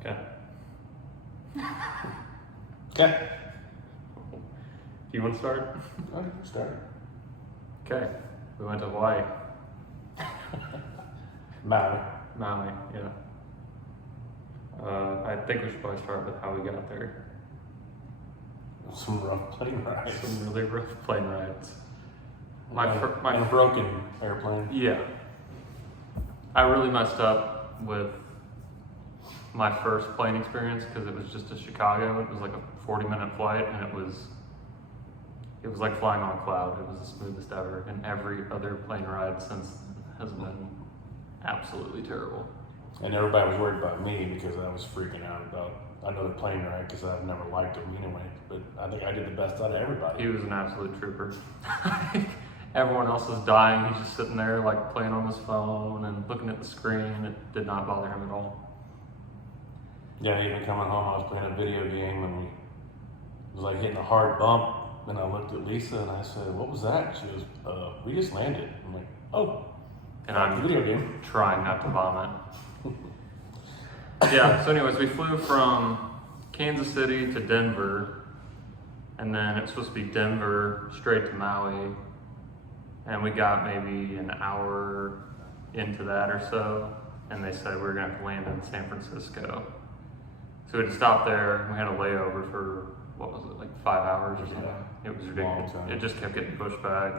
Okay. Okay. Do you want to start? All right, start. Okay. We went to Hawaii. Maui. Maui, yeah. I think we should probably start with how we got there. Some rough plane rides. Some really rough plane rides. And a broken airplane. Yeah. I really messed up with my first plane experience because it was just to Chicago. It was like a 40-minute flight, and it was like flying on a cloud. It was the smoothest ever, and every other plane ride since has been absolutely terrible. And everybody was worried about me because I was freaking out about another plane ride because I've never liked them anyway. But I think I did the best out of everybody. He was an absolute trooper. Everyone else was dying. He's just sitting there like playing on his phone and looking at the screen. It did not bother him at all. Yeah, even coming home, I was playing a video game and it was like hitting a hard bump. And I looked at Lisa and I said, "What was that?" She goes, "We just landed." I'm like, "Oh." And I'm video game. trying not to vomit. Yeah, so anyways, we flew from Kansas City to Denver, and then it was supposed to be Denver straight to Maui, and we got maybe an hour into that or so, and they said we were gonna have to land in San Francisco. So we had to stop there. We had a layover for, what was it, like 5 hours or something? Yeah. It was ridiculous. Long time. It just kept getting pushed back.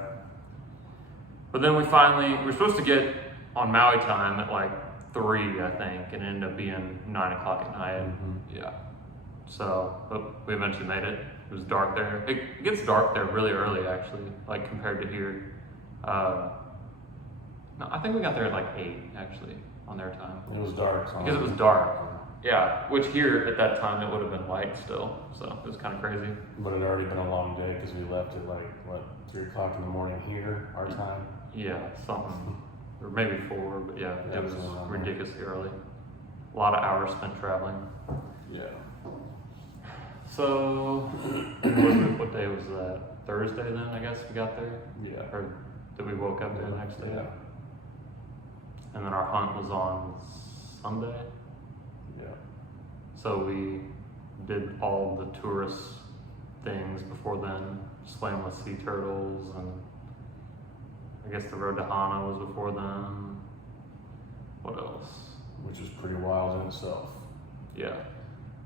But then we were supposed to get on Maui time at like 3, I think, and it ended up being 9 o'clock at night. Mm-hmm. Yeah. So, but we eventually made it. It was dark there. It gets dark there really early, actually, like compared to here. No, I think we got there at like 8, actually, on their time. It was dark. Because it was dark. Yeah, which here at that time it would have been light still, so it was kind of crazy. But it had already been a long day because we left at like, what, 3 o'clock in the morning here, our time? Yeah, something. Or maybe 4, but yeah, it was something like that. ridiculously early. A lot of hours spent traveling. Yeah. So, what day was that? Thursday then, I guess we got there? Yeah. Or did we woke up there the next day? Yeah. And then our hunt was on Sunday. Yeah. So we did all the tourist things before then, swam with sea turtles, and I guess the road to Hana was before then. What else? Which is pretty wild in itself. Yeah.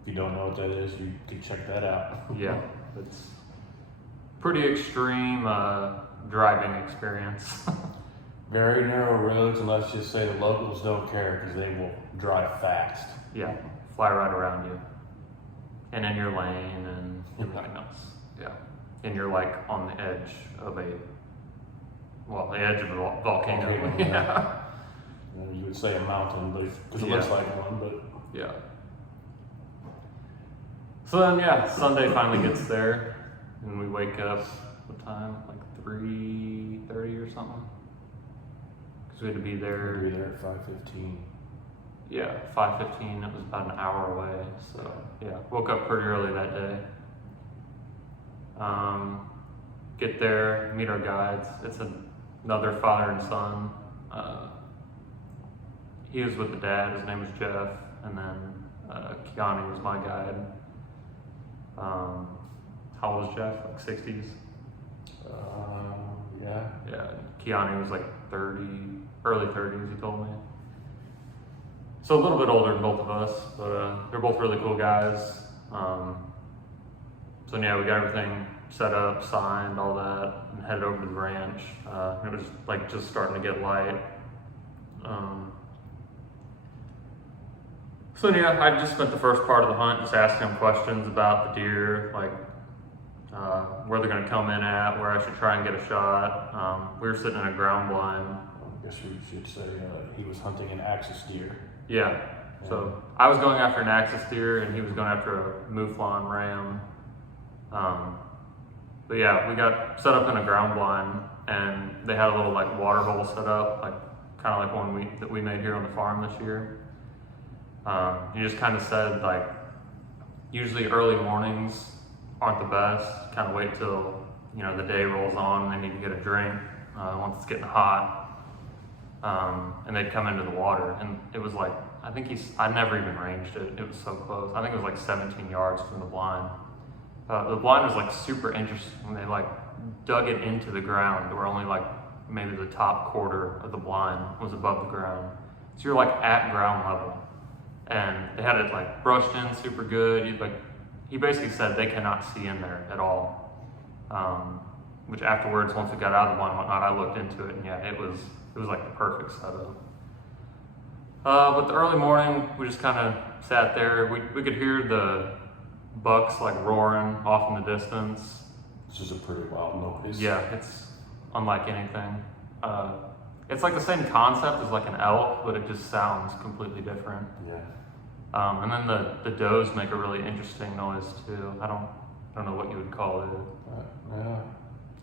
If you don't know what that is, you can check that out. Yeah, it's pretty extreme driving experience. Very narrow roads, and let's just say the locals don't care because they will drive fast. Yeah, fly right around you, and in your lane and everything else. Yeah, and you're like on the edge of the edge of a volcano. Volcano, Yeah. You would say a mountain, but because it Yeah. looks like one, but Yeah. So then, yeah, Sunday finally gets there, and we wake up, what time? Like 3:30 or something? Because we had to be we'll be there, there at 5:15. yeah, 5:15. It was about an hour away, so yeah, woke up pretty early that day. Get there, meet our guides. It's another father and son. He was with the dad, his name was Jeff, and then Kiani was my guide. How old was Jeff? Like 60s? Yeah. Yeah, Kiani was like 30, early 30s, he told me. So a little bit older than both of us, but they're both really cool guys. So yeah, we got everything set up, signed, all that, and headed over to the ranch. It was like just starting to get light. So yeah, I just spent the first part of the hunt just asking them questions about the deer, like where they're going to come in at, where I should try and get a shot. We were sitting in a ground blind. I guess you should say he was hunting an axis deer. Yeah, so I was going after an axis deer and he was going after a Mouflon ram. But yeah, we got set up in a ground blind and they had a little like water hole set up, like kind of like one that we made here on the farm this year. He just kind of said like, usually early mornings aren't the best. Kind of wait till the day rolls on and then you can get a drink once it's getting hot. And they'd come into the water, and it was like I think I never even ranged it. It was so close. I think it was like 17 yards from the blind. The blind was like super interesting. They like dug it into the ground where only like maybe the top quarter of the blind was above the ground. So you're like at ground level. And they had it like brushed in super good. He basically said they cannot see in there at all. Which afterwards, once we got out of the blind and whatnot, I looked into it, and yeah, it was like the perfect setup. But the early morning, we just kind of sat there. We could hear the bucks like roaring off in the distance. This is a pretty wild noise. Yeah, it's unlike anything. It's like the same concept as like an elk, but it just sounds completely different. Yeah. And then the does make a really interesting noise too. I don't know what you would call it. Yeah.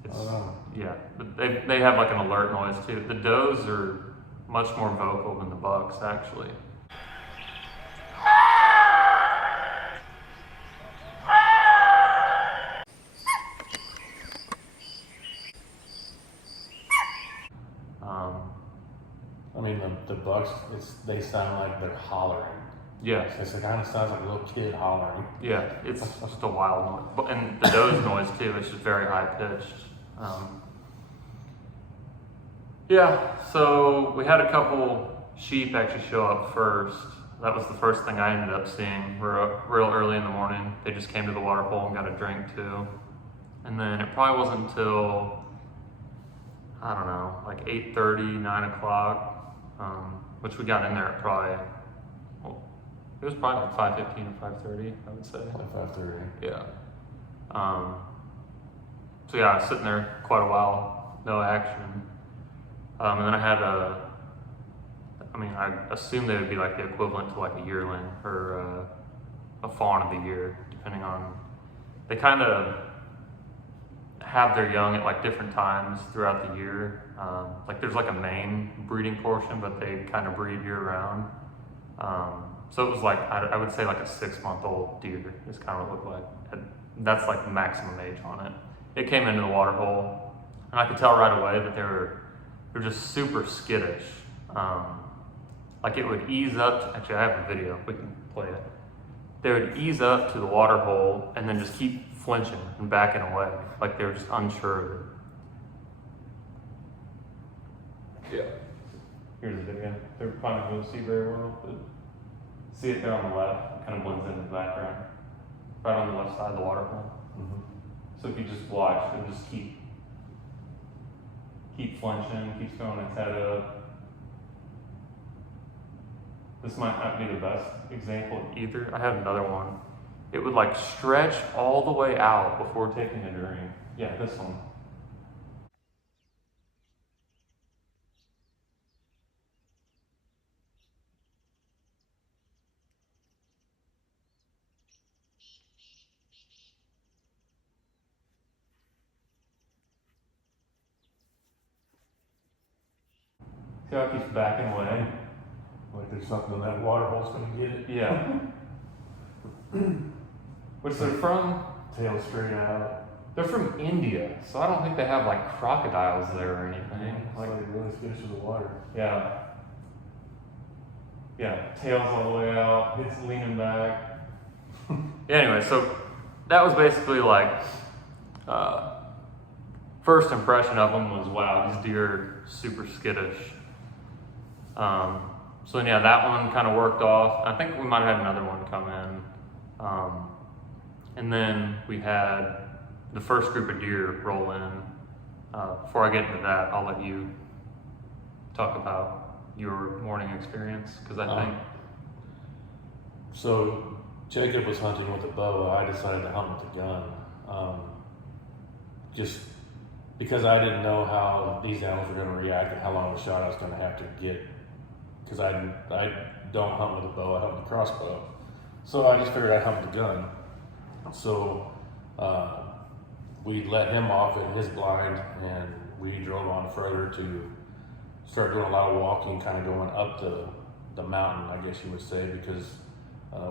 It's, I don't know. yeah, but they have like an alert noise too. The does are much more vocal than the bucks actually. I mean, the bucks, they sound like they're hollering. Yeah. It kind of sounds like a little kid hollering. Yeah, it's just a wild noise. And the doe's noise too, it's just very high pitched. Yeah, so we had a couple sheep actually show up first. That was the first thing I ended up seeing. We're up real early in the morning. They just came to the water hole and got a drink too. And then it probably wasn't until, I don't know, like 8:30, 9 o'clock, which we got in there at probably, well, it was probably like 5:15 or 5:30, I would say. Like 5:30. Yeah. So yeah, I was sitting there quite a while, no action. And then I had I assume they would be like the equivalent to like a yearling or a fawn of the year, depending on, they kind of have their young at like different times throughout the year. Like there's like a main breeding portion, but they kind of breed year round. So it was like, I would say like a 6-month-old deer is kind of what it looked like. That's like the maximum age on it. It came into the water hole, and I could tell right away that they're just super skittish. Like it would ease up, actually I have a video, we can play it. They would ease up to the water hole and then just keep flinching and backing away, like they were just unsure of it. Yeah. Here's the video. They're probably going to see very well, but see it there on the left, it kind of blends into the background. Right on the left side of the water hole. Mm-hmm. So if you just watch, it'll just keep flinching, keeps throwing its head up. This might not be the best example either. I have another one. It would like stretch all the way out before taking a drink. Yeah, this one. See how it keeps backing away? Like there's something in that water hole's gonna get it. Yeah. Which they're from, Tail straight out. they're from India, so I don't think they have like crocodiles there or anything. It's like it really skittish to the water. Yeah. Yeah, tails all the way out, it's leaning back. Yeah, anyway, so that was basically like, first impression of them was, wow, these deer are super skittish. So then, yeah, that one kind of worked off. I think we might have had another one come in. And then we had the first group of deer roll in. Before I get into that, I'll let you talk about your morning experience, because I think... So Jacob was hunting with a bow. I decided to hunt with a gun. Just because I didn't know how these animals were going to react and how long of a shot I was going to have to get. Because I don't hunt with a bow, I hunt with a crossbow. So I just figured I'd hunt with a gun. So we let him off in his blind, and we drove on further to start doing a lot of walking, kind of going up the mountain, I guess you would say, because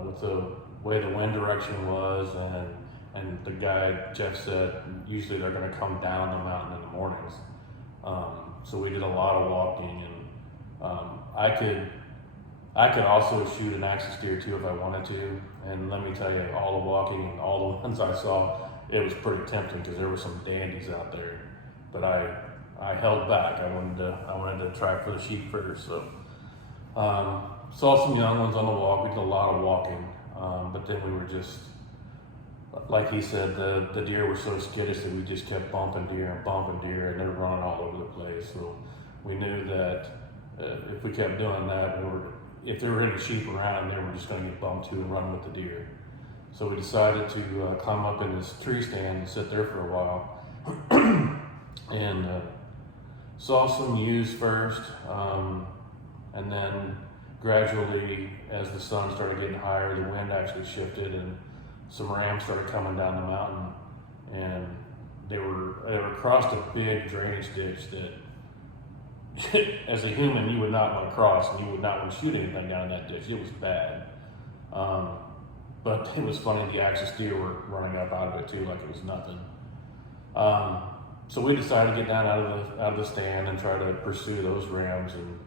with the way the wind direction was, and the guy, Jeff, said usually they're going to come down the mountain in the mornings. So we did a lot of walking, and I I could also shoot an axis deer too if I wanted to. And let me tell you, all the walking and all the ones I saw, it was pretty tempting because there were some dandies out there. But I held back. I wanted to try for the sheep first. So saw some young ones on the walk. We did a lot of walking, but then we were just, like he said, the deer were so skittish that we just kept bumping deer, and they were running all over the place. So we knew that if we kept doing that, if there were any sheep around, they were just going to get bumped too and run with the deer. So we decided to climb up in this tree stand and sit there for a while, and saw some ewes first, and then gradually, as the sun started getting higher, the wind actually shifted, and some rams started coming down the mountain, and they were across a big drainage ditch that, as a human, you would not want to cross, and you would not want to shoot anything down that ditch. It was bad. But it was funny, the axis deer were running up out of it too, like it was nothing. So we decided to get down out of the stand and try to pursue those rams, and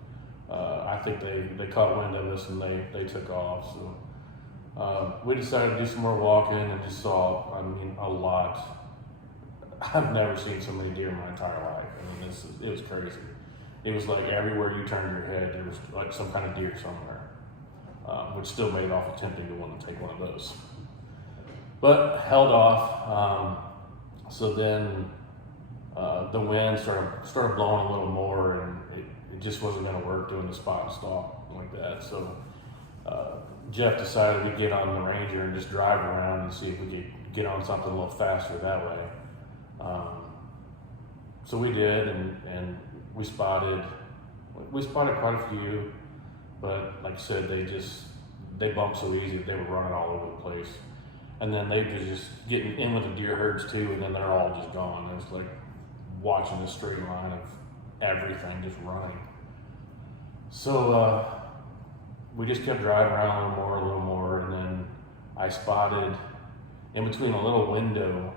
I think they caught wind of us and they took off. So we decided to do some more walking and just saw, a lot. I've never seen so many deer in my entire life. It was crazy. It was like everywhere you turned your head, there was like some kind of deer somewhere, which still made it awful tempting to want to take one of those. But held off. So then the wind started blowing a little more, and it just wasn't going to work doing the spot and stalk like that. So Jeff decided we'd get on the Ranger and just drive around and see if we could get on something a little faster that way. So we did, and we spotted quite a few, but like I said, they bumped so easy that they were running all over the place. And then they were just getting in with the deer herds too, and then they're all just gone. It was like watching a straight line of everything just running. So we just kept driving around a little more, and then I spotted in between a little window,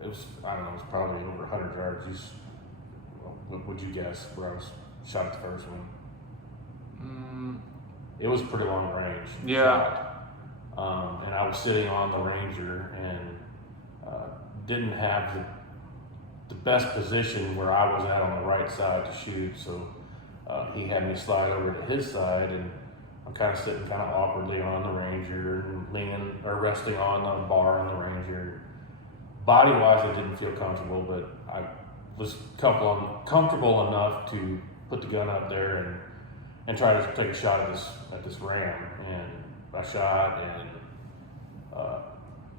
it was probably over 100 yards. What would you guess where I was shot at the first one? It was pretty long range. Yeah. Shot. And I was sitting on the Ranger and didn't have the best position where I was at on the right side to shoot. So he had me slide over to his side, and I'm kind of sitting kind of awkwardly on the Ranger and leaning or resting on the bar on the Ranger. Body-wise, I didn't feel comfortable, but I was comfortable enough to put the gun up there and try to take a shot at this ram. And I shot, and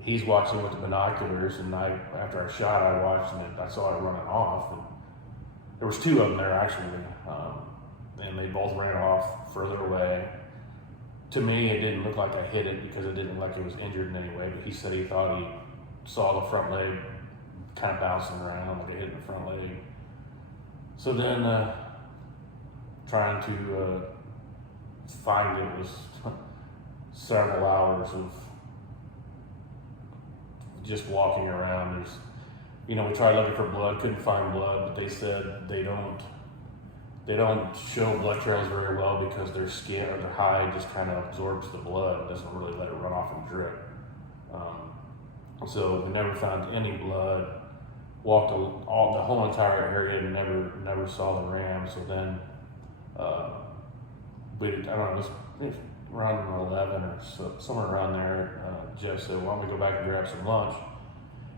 he's watching with the binoculars, and after I shot, I watched, and I saw it running off. And there was two of them there actually, and they both ran off further away. To me, it didn't look like I hit it because it didn't look like it was injured in any way, but he said he thought he saw the front leg kind of bouncing around like it hit the front leg. So then trying to find it was several hours of just walking around. We tried looking for blood, couldn't find blood, but they said they don't show blood trails very well because their skin or their hide just kind of absorbs the blood and doesn't really let it run off and drip. So we never found any blood. Walked the whole entire area and never saw the ram. So then it was around 11 or so, somewhere around there. Jeff said, "Why don't we go back and grab some lunch,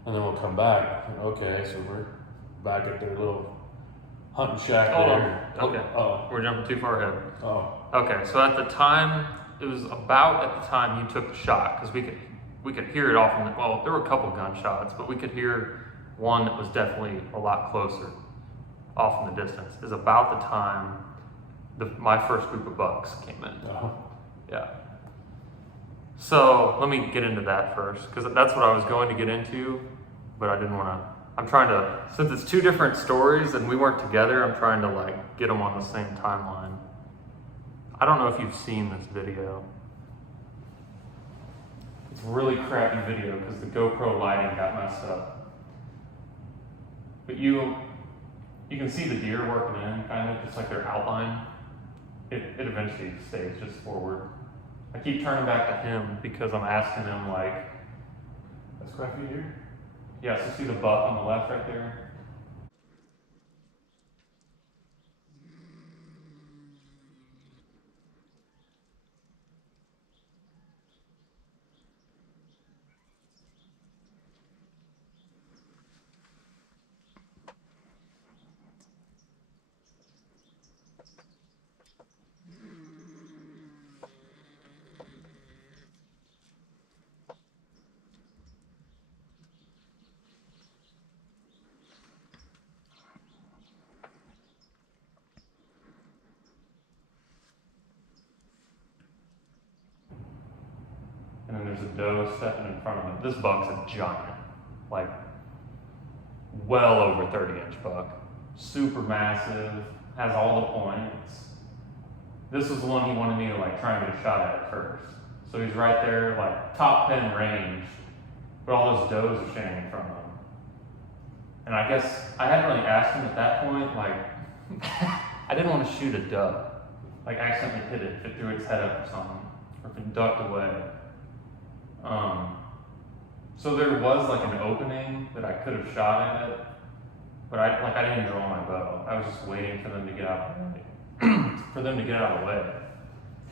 and then we'll come back." Okay, so we're back at their little hunting shack there. Okay. Oh, We're jumping too far ahead. oh, Okay, so at the time, it was about at the time you took the shot, because we could hear it off from there were a couple gunshots, but we could hear one that was definitely a lot closer off in the distance. Is about the time my first group of bucks came in. oh. Yeah. So let me get into that first, because that's what I was going to get into, but I didn't want to. I'm trying to, since it's two different stories and we weren't together, I'm trying to get them on the same timeline. I don't know if you've seen this video. It's a really crappy video because the GoPro lighting got messed up. But you can see the deer working in, kind of just like their outline. it eventually stays just forward. I keep turning back to him because I'm asking him like, That's quite a few deer. yeah, so see the buck on the left right there? And then there's a doe stepping in front of him. This buck's a giant, like well over 30-inch buck. Super massive, has all the points. This was the one he wanted me to like try and get a shot at first. So he's right there, like top 10 range, but all those does are standing in front of him. And I guess I hadn't really asked him at that point, like, I didn't want to shoot a doe. Like accidentally hit it, if it threw its head up or something, or if it ducked away. So there was like an opening that I could have shot at it, but I didn't draw my bow. I was just waiting for them to get out of the way, for them to get out of the way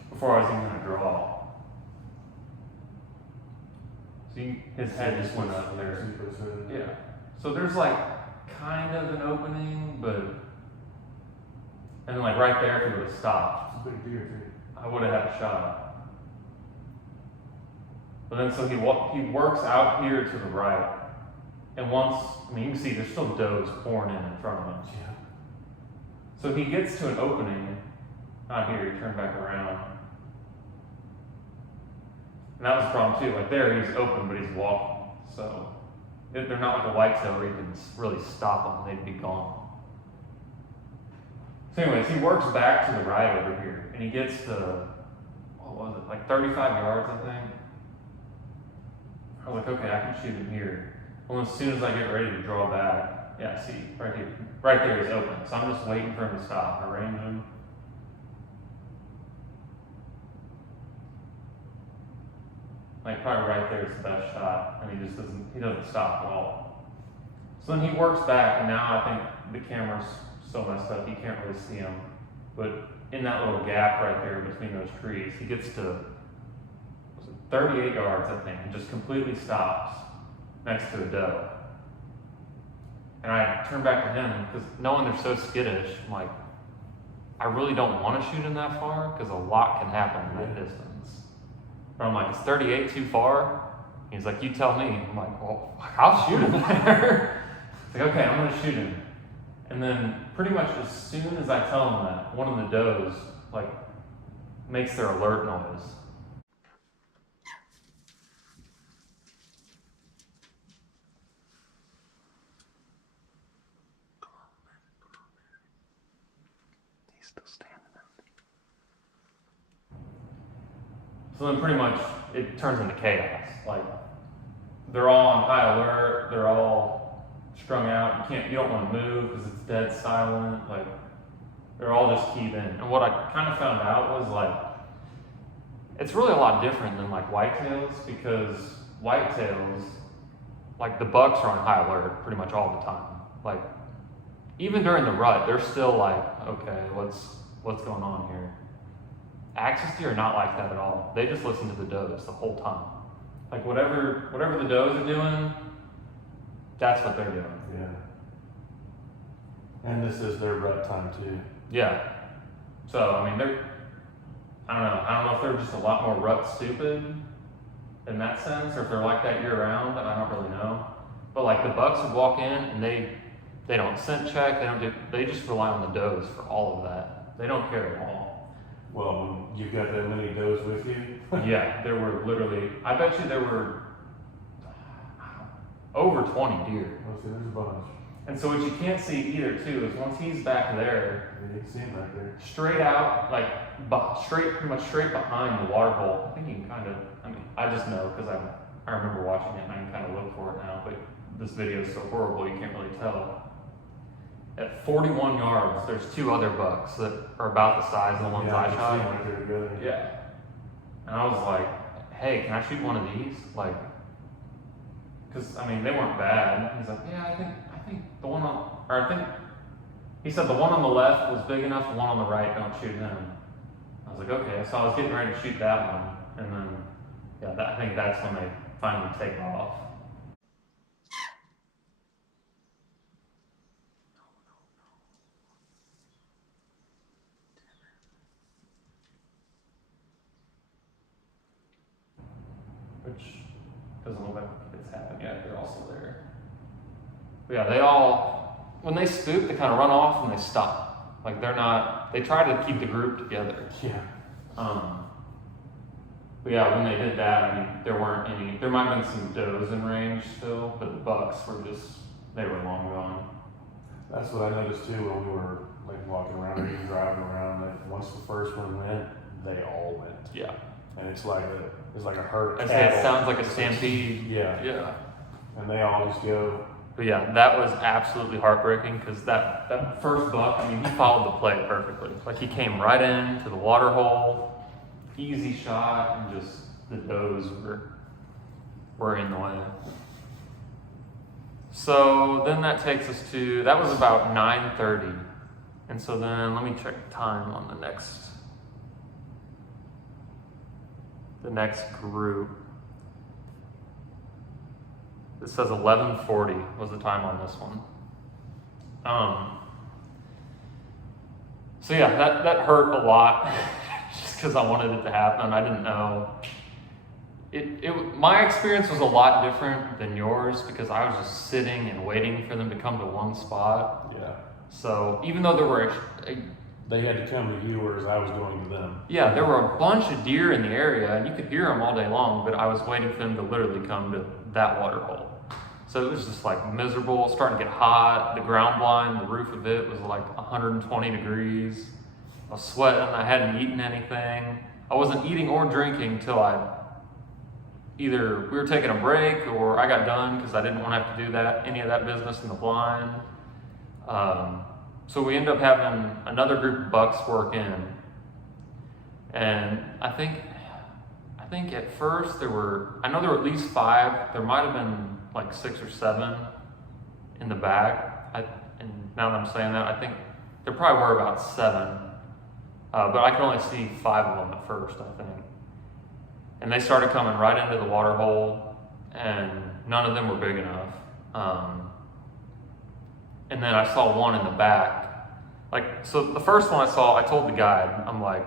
before I was even gonna draw. See, his head just went up there. Yeah. So there's like kind of an opening, but and then like right there, if he would have stopped, It's a big deer too. I would have had a shot. But then so he works out here to the right, and once, I mean, you can see there's still does pouring in front of him. Yeah. So he gets to an opening, not here, he turned back around. And that was the problem too, like there he's open, but he's walking. So they're not like a whitetail where you can really stop them, they'd be gone. So anyways, he works back to the right over here, and he gets to, what was it, like 35 yards, I think. I was like, okay, I can shoot him here. Well, as soon as I get ready to draw back, yeah, see, right here, right there he's open. So I'm just waiting for him to stop. I range him. Like probably right there is the best shot, and he doesn't stop at all. So then he works back, and now I think the camera's so messed up, you can't really see him. But in that little gap right there between those trees, he gets to 38 yards, I think, and just completely stops next to a doe. And I turn back to him because knowing they're so skittish, I'm like, I really don't want to shoot him that far because a lot can happen in that distance. But I'm like, is 38 too far? He's like, you tell me. I'm like, well, I'll shoot him there. It's like, okay, I'm going to shoot him. And then pretty much as soon as I tell him that, one of the does like makes their alert noise. Still standing there. So then pretty much it turns into chaos. Like they're all on high alert, they're all strung out, you don't want to move because it's dead silent, like they're all just keyed in. And what I kind of found out was like it's really a lot different than like whitetails, because whitetails, like the bucks are on high alert pretty much all the time. Like even during the rut, they're still like, okay, what's going on here? Axis deer are not like that at all. They just listen to the does the whole time. Like whatever the does are doing, that's what they're doing. Yeah. And this is their rut time too. Yeah. So I mean I don't know if they're just a lot more rut stupid in that sense, or if they're like that year round, I don't really know. But like the bucks would walk in and they don't scent check, they just rely on the does for all of that. They don't care at all. Well, you've got that many does with you? Yeah, there were literally, I bet you there were over 20 deer. Oh, see, there's a bunch. And so what you can't see either too is once he's back there, Yeah, you can see him right there. straight out, like pretty much straight behind the water hole. I think you can kind of, I just know because I remember watching it and I can kind of look for it now, but this video is so horrible you can't really tell. at 41 yards, there's 2 other bucks that are about the size of the ones I shot. Right there together. Yeah. And I was like, hey, can I shoot one of these? Like, because, I mean, they weren't bad. He's like, yeah, I think the one on, or I think, he said the one on the left was big enough, the one on the right, don't shoot him. I was like, okay. So I was getting ready to shoot that one. And then, yeah, I think that's when they finally take off. Which doesn't look like it's happened yet. They're also there. But yeah, they all, when they spook, they kind of run off and they stop. Like they're not, they try to keep the group together. Yeah. But yeah, when they did that, I mean, there weren't any, there might have been some does in range still, but the bucks were just, they were long gone. That's what I noticed too when we were like walking around or even driving around. That once the first one went, they all went. Yeah. And it's like a herd. I'd say it sounds like a stampede. Yeah. Yeah. And they all just go. But yeah, that was absolutely heartbreaking because that first buck, I mean, he followed the play perfectly. Like he came right into the water hole, easy shot, and just the does were in the way. So then that takes us to, that was about 9:30. And so then let me check the time on the next group. It says 11:40 was the time on this one. So yeah, that hurt a lot just because I wanted it to happen. I didn't know. My experience was a lot different than yours because I was just sitting and waiting for them to come to one spot. Yeah. So even though there were they had to come to you, whereas I was going to them. Yeah, there were a bunch of deer in the area, and you could hear them all day long, but I was waiting for them to literally come to that water hole. So it was just like miserable, starting to get hot. The ground blind, the roof of it was like 120 degrees. I was sweating, I hadn't eaten anything. I wasn't eating or drinking till either we were taking a break or I got done because I didn't want to have to do any of that business in the blind. So we ended up having another group of bucks work in. And I think at first there were at least 5. There might have been like 6 or 7 in the back. And now that I'm saying that, I think there probably were about 7. But I could only see 5 of them at first, I think. And they started coming right into the water hole, and none of them were big enough. And then I saw one in the back. So the first one I saw, I told the guide, I'm like,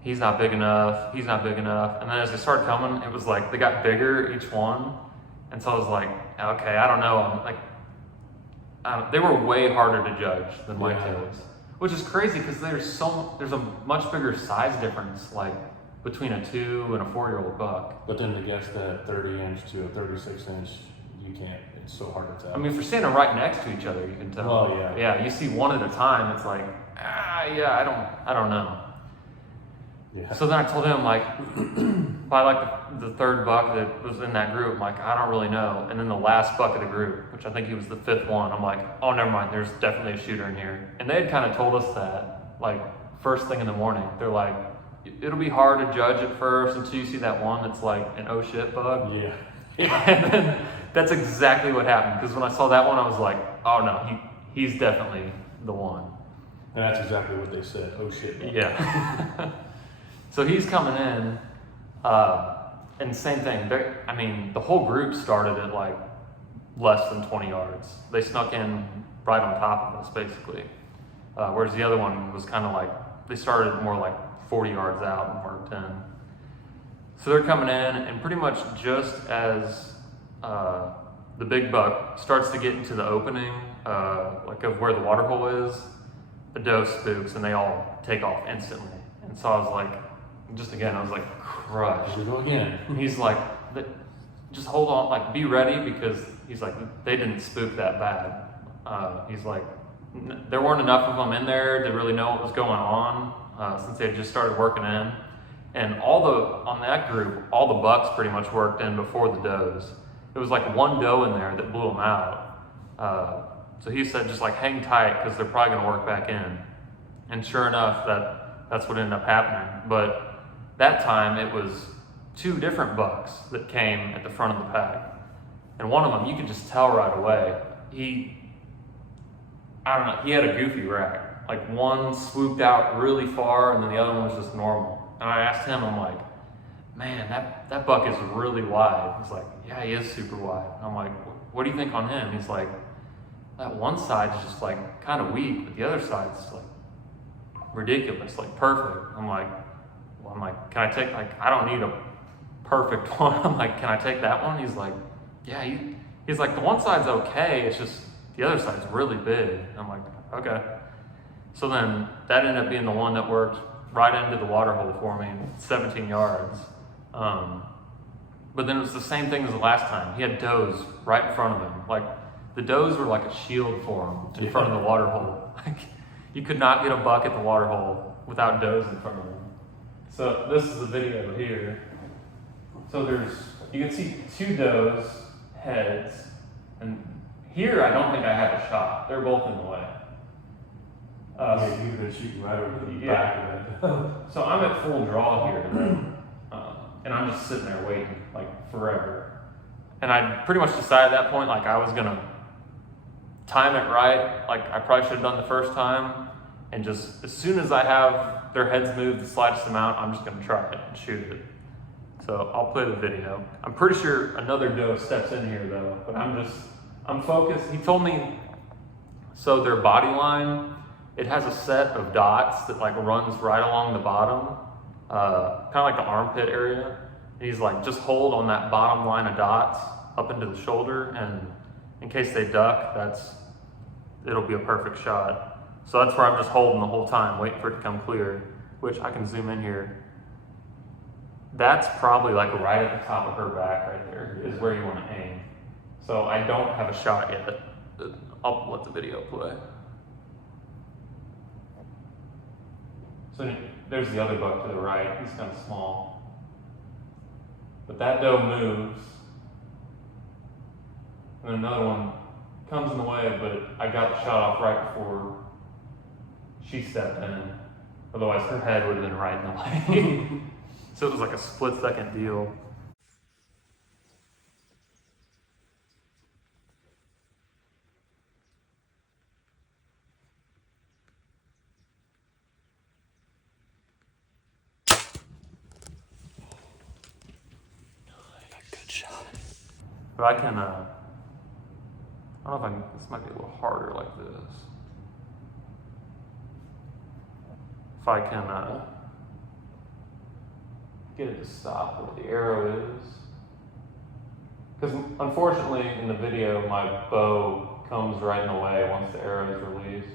he's not big enough, he's not big enough. And then as they started coming, it was like they got bigger, each one. And so I was like, okay, I don't know. They were way harder to judge than my tails. Which is crazy because there's a much bigger size difference, like between a 2 and a 4-year-old buck. But then to guess that 30-inch to a 36-inch, you can't. It's so hard to tell. I mean, if you're standing right next to each other, you can tell. Well, yeah. Yeah, you see one at a time. It's like, I don't know. Yeah. So then I told him, like, by like the 3rd buck that was in that group, I'm like, I don't really know. And then the last buck of the group, which I think he was the 5th one, I'm like, oh, never mind. There's definitely a shooter in here. And they had kind of told us that, like, first thing in the morning. They're like, it'll be hard to judge at first until you see that one that's like an oh shit bug. Yeah. And then that's exactly what happened. Because when I saw that one, I was like, oh no, he's definitely the one. And that's exactly what they said. Oh shit bug. Yeah. So he's coming in, and same thing. The whole group started at like less than 20 yards. They snuck in right on top of us, basically. Whereas the other one was kind of like, they started more like 40 yards out and marked 10. So they're coming in, and pretty much just as the big buck starts to get into the opening, like of where the water hole is, the doe spooks, and they all take off instantly. And so I was like, I was like, crush. Here we go again. He's like, just hold on, like be ready, because he's like, they didn't spook that bad. He's like, there weren't enough of them in there to really know what was going on, since they had just started working in. And on that group, all the bucks pretty much worked in before the does. There was like one doe in there that blew them out. so he said just like hang tight because they're probably going to work back in. And sure enough, that's what ended up happening. But that time it was 2 different bucks that came at the front of the pack. And one of them, you could just tell right away, I don't know, he had a goofy rack. Like one swooped out really far and then the other one was just normal. And I asked him, I'm like, man, that buck is really wide. He's like, yeah, he is super wide. I'm like, what do you think on him? He's like, that one side is just like kind of weak, but the other side's like ridiculous, like perfect. I'm like, can I take, like, I don't need a perfect one. I'm like, can I take that one? He's like, yeah, he's like, the one side's okay, it's just the other side's really big. I'm like, okay. So then that ended up being the one that worked right into the water hole for me, 17 yards. But then it was the same thing as the last time. He had does right in front of him. Like the does were like a shield for him in front of the water hole. Like you could not get a buck at the water hole without does in front of him. So this is the video here. So you can see 2 does heads, and here I don't think I have a shot. They're both in the way. Yeah, you've been shooting right over the back of it. So I'm at full draw here, and I'm just sitting there waiting like forever. And I pretty much decided at that point, like I was gonna time it right, like I probably should have done the first time, and just as soon as I have their heads moved the slightest amount, I'm just gonna try it and shoot it. So I'll play the video. I'm pretty sure another doe steps in here though, but I'm focused. He told me, so their body line, it has a set of dots that like runs right along the bottom, kind of like the armpit area. And he's like, just hold on that bottom line of dots up into the shoulder, and in case they duck, it'll be a perfect shot. So that's where I'm just holding the whole time, waiting for it to come clear, which I can zoom in here. That's probably like right at the top of her back right there is where you want to aim. So I don't have a shot yet. I'll let the video play. So there's the other buck to the right. He's kind of small. But that doe moves. And then another one comes in the way, but I got the shot off right before she stepped in. Otherwise her head would have been right in the way. So it was like a split-second deal. Good shot. But I can, I don't know if this might be a little harder like this. If I can, get it to stop where the arrow is. Because unfortunately in the video my bow comes right in the way once the arrow is released.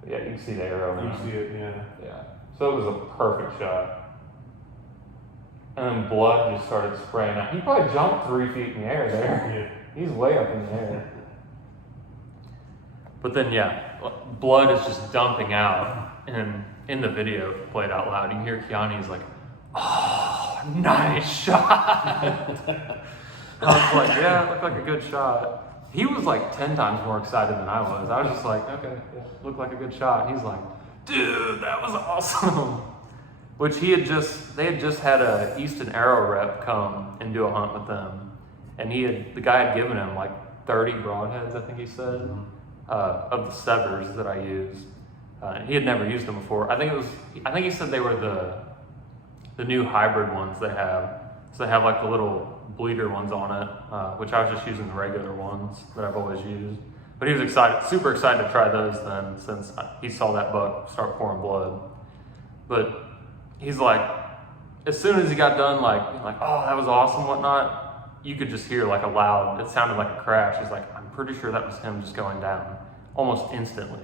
But yeah, you can see the arrow now. You see it, yeah. Yeah. So it was a perfect shot. And then blood just started spraying out. He probably jumped 3 feet in the air there. Yeah. He's way up in the air. But then yeah, blood is just dumping out. And in the video, if you play it out loud, you can hear Kiani's like, oh, nice shot. I was like, yeah, it looked like a good shot. He was like 10 times more excited than I was. I was just like, okay, yeah, looked like a good shot. He's like, dude, that was awesome. Which they had just had a Easton Arrow rep come and do a hunt with them. And the guy had given him like 30 broadheads, I think he said, of the severs that I use. And he had never used them before. I think he said they were the new hybrid ones they have. So they have like the little bleeder ones on it, which I was just using the regular ones that I've always used. But he was super excited to try those then, since he saw that buck start pouring blood. But he's like, as soon as he got done, like, oh, that was awesome, whatnot, you could just hear like a loud, it sounded like a crash. He's like, I'm pretty sure that was him just going down almost instantly.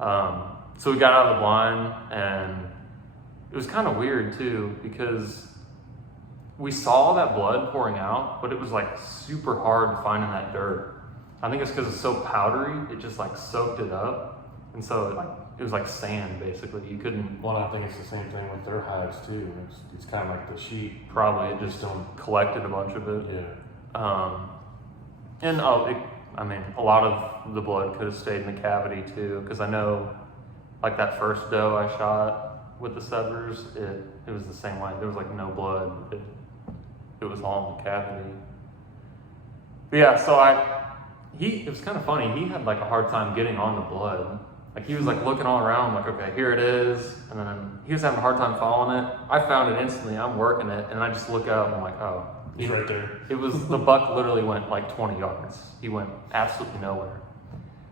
So we got out of the blind, and it was kind of weird too, because we saw that blood pouring out, but it was like super hard to find in that dirt. I think it's because it's so powdery, it just like soaked it up. And so it was like sand basically. You couldn't. Well, I think it's the same thing with their hives too. It's kind of like the sheep. Probably it just collected a bunch of it. Yeah. And I mean, a lot of the blood could have stayed in the cavity too, because I know, like that first doe I shot with the severs, it was the same way. There was like no blood. It was all in the cavity. But yeah, so it was kind of funny. He had like a hard time getting on the blood. Like he was like looking all around, like, okay, here it is. And then he was having a hard time following it. I found it instantly. I'm working it, and I just look up and I'm like, oh. He's right there. It was, the buck literally went like 20 yards. He went absolutely nowhere.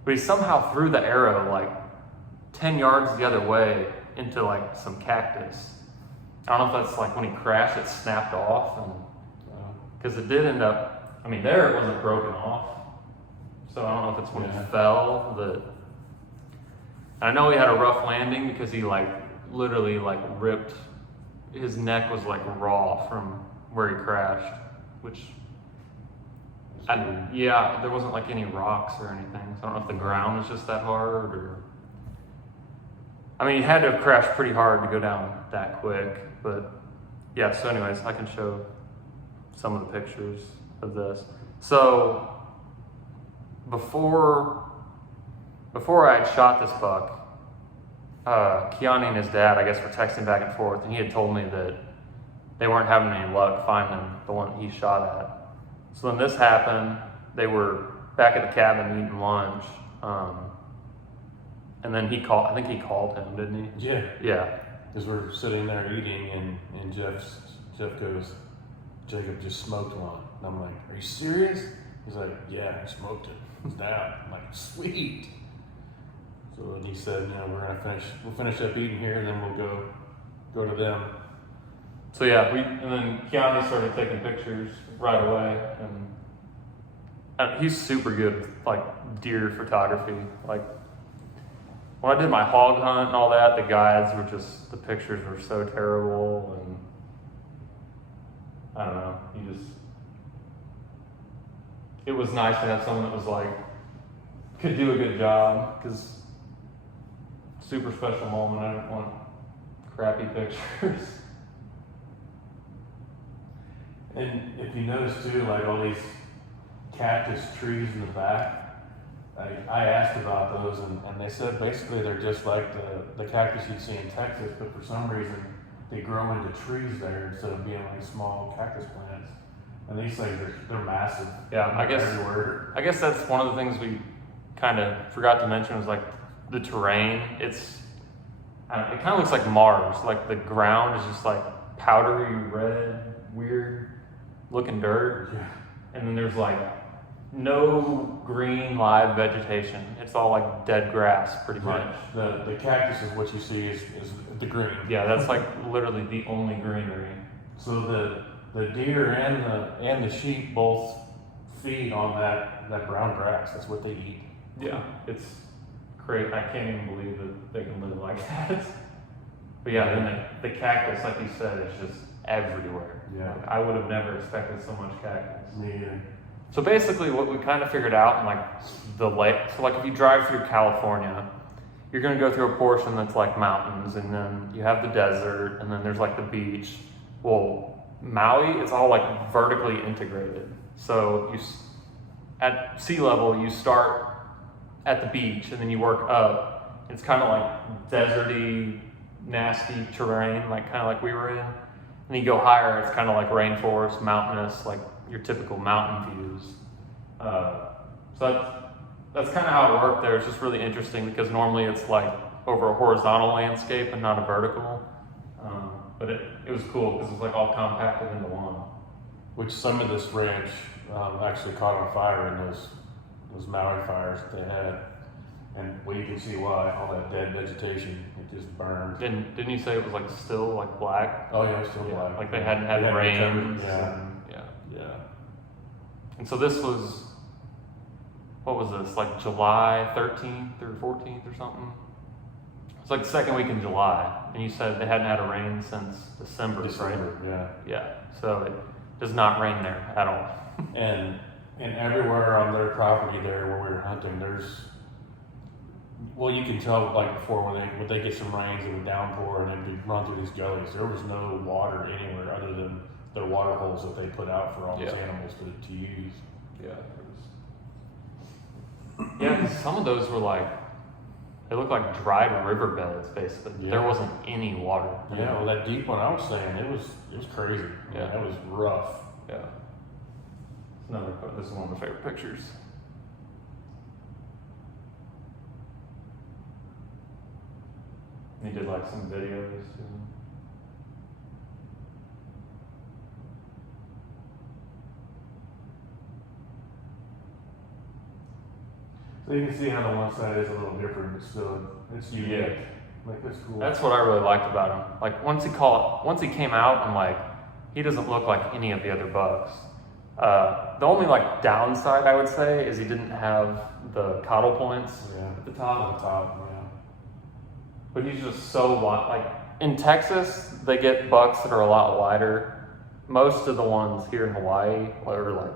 But he somehow threw the arrow like 10 yards the other way into like some cactus. I don't know if that's like when he crashed, it snapped off. Because it did end up, I mean, there it wasn't broken off. So I don't know if it's when he fell that. I know he had a rough landing because he like literally like ripped, his neck was like raw from where he crashed, which, yeah, there wasn't like any rocks or anything. So I don't know if the ground was just that hard or, I mean, he had to have crashed pretty hard to go down that quick, but yeah, so anyways, I can show some of the pictures of this. So before I had shot this buck, Kiani and his dad, I guess, were texting back and forth, and he had told me that they weren't having any luck finding the one he shot at. So then this happened. They were back at the cabin eating lunch, and then I think he called him, didn't he? Yeah. Yeah. Because we're sitting there eating, and Jeff goes, Jacob just smoked one. And I'm like, are you serious? He's like, yeah, I smoked it. It's down. I'm like, sweet. So then he said, we'll finish up eating here, and then we'll go to them. So yeah, and then Keanu started taking pictures right away, and he's super good with like deer photography. Like when I did my hog hunt and all that, the guides were just, the pictures were so terrible, and I don't know, it was nice to have someone that was like, could do a good job, because super special moment. I didn't want crappy pictures. And if you notice too, like all these cactus trees in the back, I asked about those, and they said basically they're just like the cactus you see in Texas, but for some reason they grow into trees there instead of being like small cactus plants. And these things they're massive. Yeah, I guess that's one of the things we kind of forgot to mention was like the terrain. It kind of looks like Mars. Like the ground is just like powdery red, weird looking dirt. Yeah. And then there's like no green live vegetation. It's all like dead grass pretty much. The cactus is what you see is the green. Yeah, that's like literally the only greenery. So the deer and the sheep both feed on that brown grass. That's what they eat. Yeah, it's crazy. I can't even believe that they can live like that. But yeah, then the cactus, like you said, is just everywhere. Yeah. Like, I would have never expected so much cactus. Me either. So basically what we kind of figured out in like the lake, so like if you drive through California, you're going to go through a portion that's like mountains, and then you have the desert, and then there's like the beach. Well, Maui is all like vertically integrated. So at sea level, you start at the beach and then you work up. It's kind of like deserty, nasty terrain, like kind of like we were in. And then you go higher, it's kind of like rainforest, mountainous, like your typical mountain views. So that's kind of how it worked there. It's just really interesting because normally it's like over a horizontal landscape and not a vertical. But it was cool because it was like all compacted into one. Which some of this ranch actually caught on fire in those Maui fires that they had. And well, you can see why, all that dead vegetation, it just burned. Didn't you say it was like still like black? Oh yeah, it was still black. Like they hadn't had rain. Yeah. And so this was, what was this, like July 13th or 14th or something? It's like the second week in July. And you said they hadn't had a rain since December, right? Yeah. Yeah, so it does not rain there at all. And everywhere on their property there where we were hunting, you can tell like before when they get some rains and a downpour and they'd run through these gullies, there was no water anywhere other than their water holes that they put out for all these animals to use. Yeah. Yeah, 'cause some of those were like, they looked like dried riverbeds basically. Yeah. There wasn't any water. Yeah, well, that deep one I was saying, it was crazy. Yeah. That was rough. Yeah. This is one of my favorite pictures. He did like some videos too. So you can see how the one side is a little different, but still, it's unique. Yeah. Like, that's cool. That's what I really liked about him. Like once he came out, I'm like, he doesn't look like any of the other bucks. The only like downside I would say is he didn't have the caudal points at the top. Yeah. But he's just so wide. Like in Texas, they get bucks that are a lot wider. Most of the ones here in Hawaii are like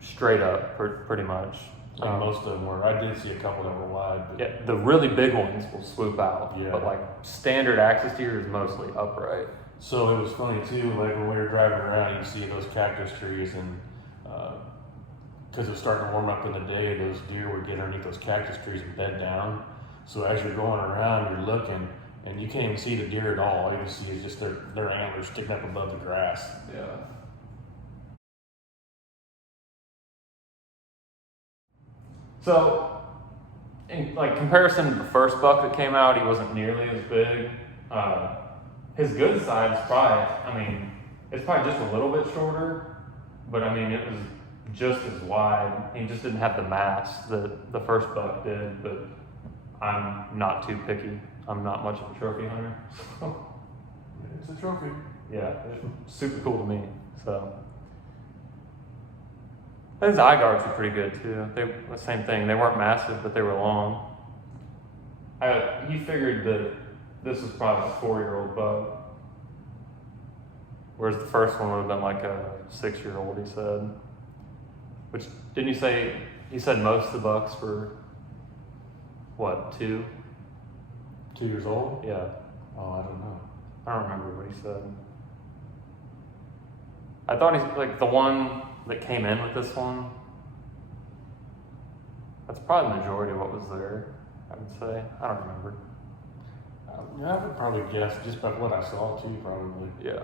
straight up, pretty much. Most of them were. I did see a couple that were wide. But Yeah, the really big ones will swoop out. Yeah. But like standard axis deer is mostly upright. So it was funny too, like when we were driving around, you see those cactus trees, and because it was starting to warm up in the day, those deer would get underneath those cactus trees and bed down. So as you're going around, you're looking, and you can't even see the deer at all. All you can see is just their antlers sticking up above the grass. Yeah. So, in like comparison to the first buck that came out, he wasn't nearly as big. His good side is probably, I mean, it's probably just a little bit shorter, but I mean, it was just as wide. He just didn't have the mass that the first buck did, but I'm not too picky. I'm not much of a trophy hunter. It's a trophy. Yeah, it's super cool to me, so. His eye guards were pretty good too. They the same thing. They weren't massive, but they were long. He figured that this was probably a 4-year-old buck, whereas the first one would have been like a 6-year-old. He said. Which didn't you say? He said most of the bucks were what, 2? 2 years old? Yeah, Oh, I don't know. I don't remember what he said. I thought he's like the one that came in with this one. That's probably the majority of what was there, I would say. I don't remember. Yeah, I would probably guess just by what I saw too, probably. Yeah.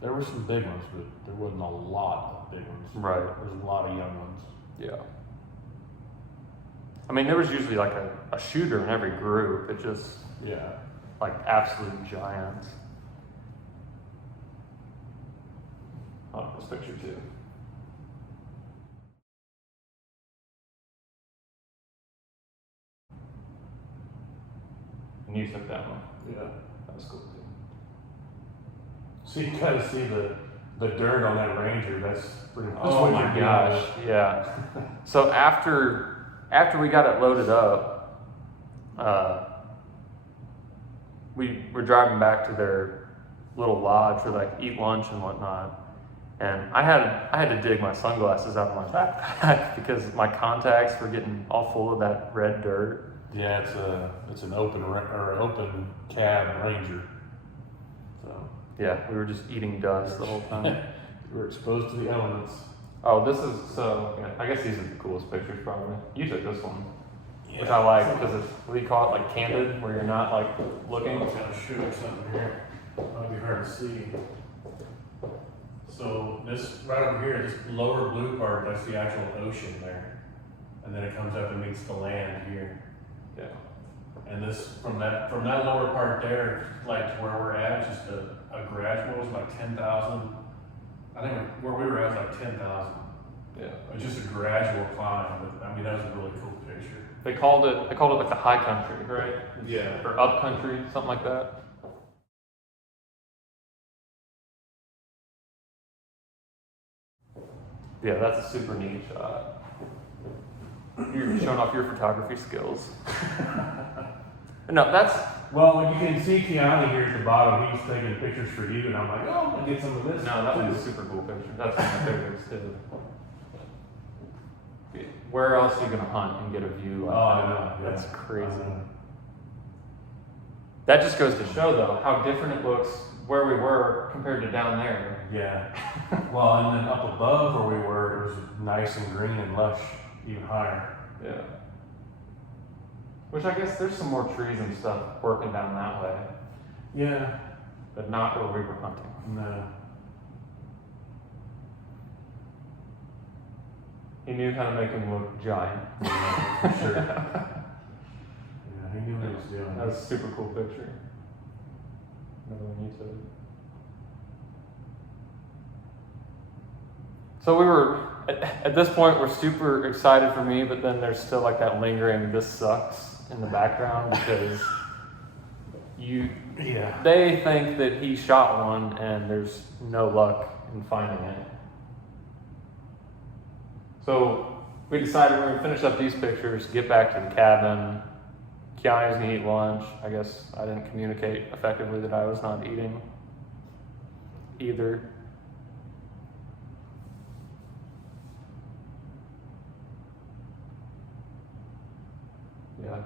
There were some big ones, but there wasn't a lot of big ones. Right. There's a lot of young ones. Yeah. I mean, there was usually like a shooter in every group. It just, Yeah. like absolute giants. I like this picture too. And you took that one. Yeah. That was cool too. So you kind of see the dirt on that Ranger. That's pretty much Oh what my you're dealing gosh, yeah. So after we got it loaded up, we were driving back to their little lodge to like eat lunch and whatnot. And I had to dig my sunglasses out of my backpack because my contacts were getting all full of that red dirt. Yeah, it's an open cab Ranger. So Yeah, we were just eating dust the whole time. we're exposed to the elements. Oh, this is so. Yeah, I guess these are the coolest pictures, probably. You took this one, Yeah. which I like because it's what do you call it, like candid, where you're not like looking. I'm gonna show you something here. Might be hard to see. So this right over here, this lower blue part, that's the actual ocean there, and then it comes up and meets the land here. Yeah. And this from that lower part there, like to where we're at, it's just a gradual. It's like 10,000. I think where we were at was like 10,000. Yeah. It's just a gradual climb, but I mean that was a really cool picture. They called it like the high country, right? Yeah. Or up country, something like that. Yeah, that's a super neat shot. You're showing off your photography skills. No, that's Well, when you can see Keanu here at the bottom, he's taking pictures for you, and I'm like, oh, I'm gonna get some of this. no, that was a super cool picture. That's one of my favorites too. Where else are you gonna hunt and get a view like Oh, that? I know. That's Yeah. crazy. that just goes to show, though, how different it looks where we were compared to down there. Yeah. Well, and then up above where we were, it was nice and green and lush, even higher. Yeah. Which I guess there's some more trees and stuff working down that way, Yeah. but not where we were hunting. No. He knew how to make him look giant. Yeah, for sure. Yeah, he knew what he was doing. That was a super cool picture. Another one you took. So we were, at this point, we're super excited for me, but then there's still like that lingering, this sucks in the background because Yeah. they think that he shot one and there's no luck in finding it. So we decided we're gonna finish up these pictures, get back to the cabin. Keanu's gonna eat lunch. I guess I didn't communicate effectively that I was not eating either. Yeah.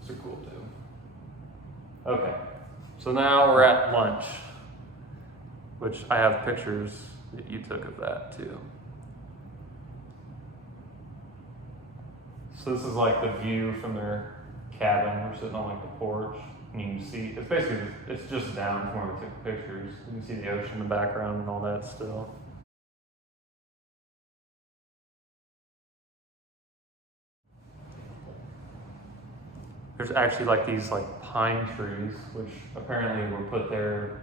Those are cool too. Okay. So now we're at lunch, which I have pictures that you took of that too. So this is like the view from their cabin. We're sitting on like the porch, and you can see, it's basically, it's just down from where we took the pictures. You can see the ocean in the background and all that still. There's actually like these like pine trees, which apparently were put there,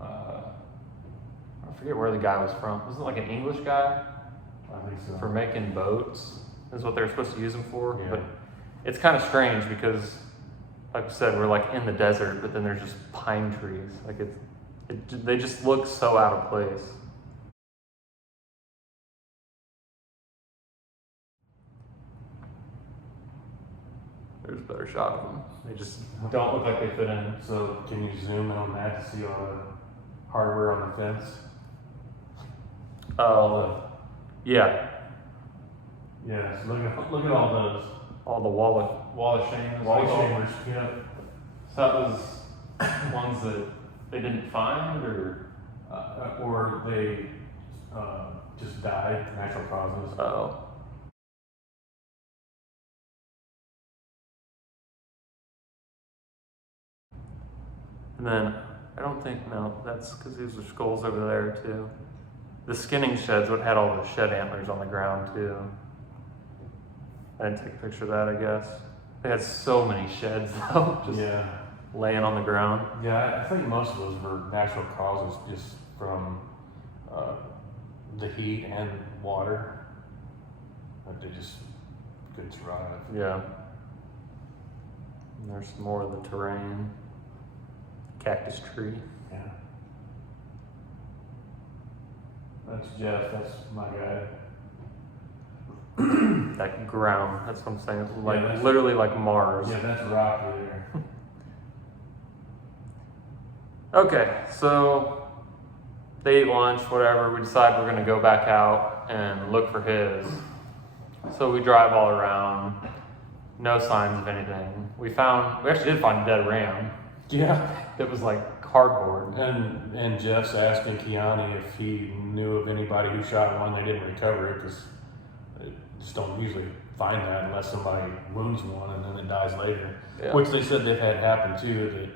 I forget where the guy was from. Was it like an English guy? I think so. For making boats, is what they're supposed to use them for. Yeah. But it's kind of strange because, like I said, we're like in the desert, but then there's just pine trees. Like they just look so out of place. There's a better shot of them. They just don't look like they fit in. So can you zoom in on that to see all the hardware on the fence? Oh, yeah. Yeah, so look at all those. All the wall of shame. Wall shavers. Yeah. So that was ones that they didn't find, Or they just died, natural causes. Oh. And then, I don't think, no, that's because these are skulls over there too. The skinning sheds would had all the shed antlers on the ground too. I didn't take a picture of that, I guess. They had so many sheds though, just Yeah. laying on the ground. Yeah, I think most of those were natural causes just from the heat and water. But they just couldn't survive. Yeah. And there's some more of the terrain. Cactus tree. Yeah. That's Jeff, that's my guy. That ground, that's what I'm saying. Like that's- literally like Mars. Yeah, that's Rocky there. Okay, so they ate lunch, whatever. We decide we're gonna go back out and look for his. So we drive all around, no signs of anything. We actually did find a dead ram Yeah. that was like cardboard. And Jeff's asking Keanu if he knew of anybody who shot one. They didn't recover it because they just don't usually find that unless somebody wounds one and then it dies later. Yeah. Which they said they've had happen too,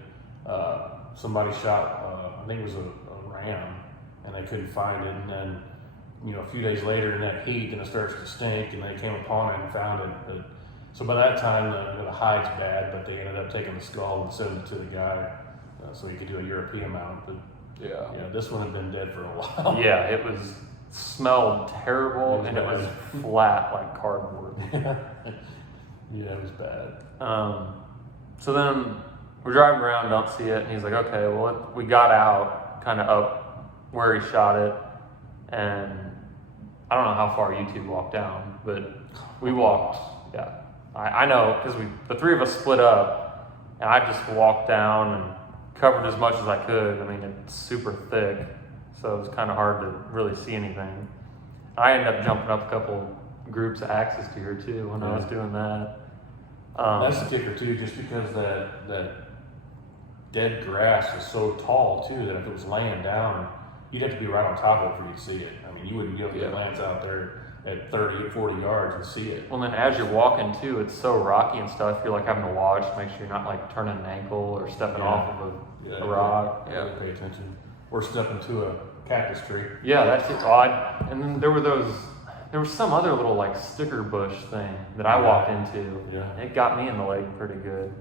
that somebody shot, I think it was a ram, and they couldn't find it. And then, a few days later in that heat, and it starts to stink, and they came upon it and found it. But, so by that time, the hide's bad, but they ended up taking the skull and sending it to the guy so he could do a European mount. But Yeah. this one had been dead for a while. Yeah, it smelled terrible, It and it was was flat like cardboard. Yeah, it was bad. So then we're driving around, don't see it, and he's like, okay, well, we got out kind of up where he shot it, and I don't know how far you two walked down, but we walked, yeah. I know, because the three of us split up, and I just walked down and covered as much as I could. I mean, it's super thick, so it was kind of hard to really see anything. I ended up jumping up a couple groups of axis deer too when I was doing that. That's the kicker too, just because that dead grass is so tall too that if it was laying down, you'd have to be right on top of it for you to see it. I mean, you wouldn't be able to get Lance out there at 30, 40 yards and see it. Well, then as you're walking too, it's so rocky and stuff. You're like having to watch, make sure you're not like turning an ankle or stepping off of a rock. Yeah, pay attention. Or step into a cactus tree. Yeah, that's odd. And then there was some other little like sticker bush thing that I walked into. Yeah. It got me in the leg pretty good.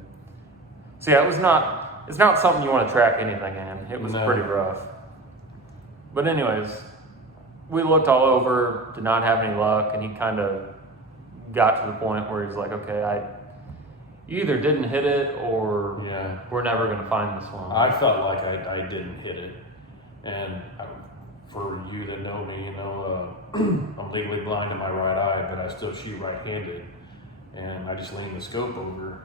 So yeah, it's not something you want to track anything in. It was pretty rough. But anyways, we looked all over, did not have any luck, and he kind of got to the point where he's like, okay, you either didn't hit it or we're never going to find this one. I felt like I didn't hit it. And for you that know me, you know, I'm legally blind in my right eye, but I still shoot right-handed. And I just lean the scope over.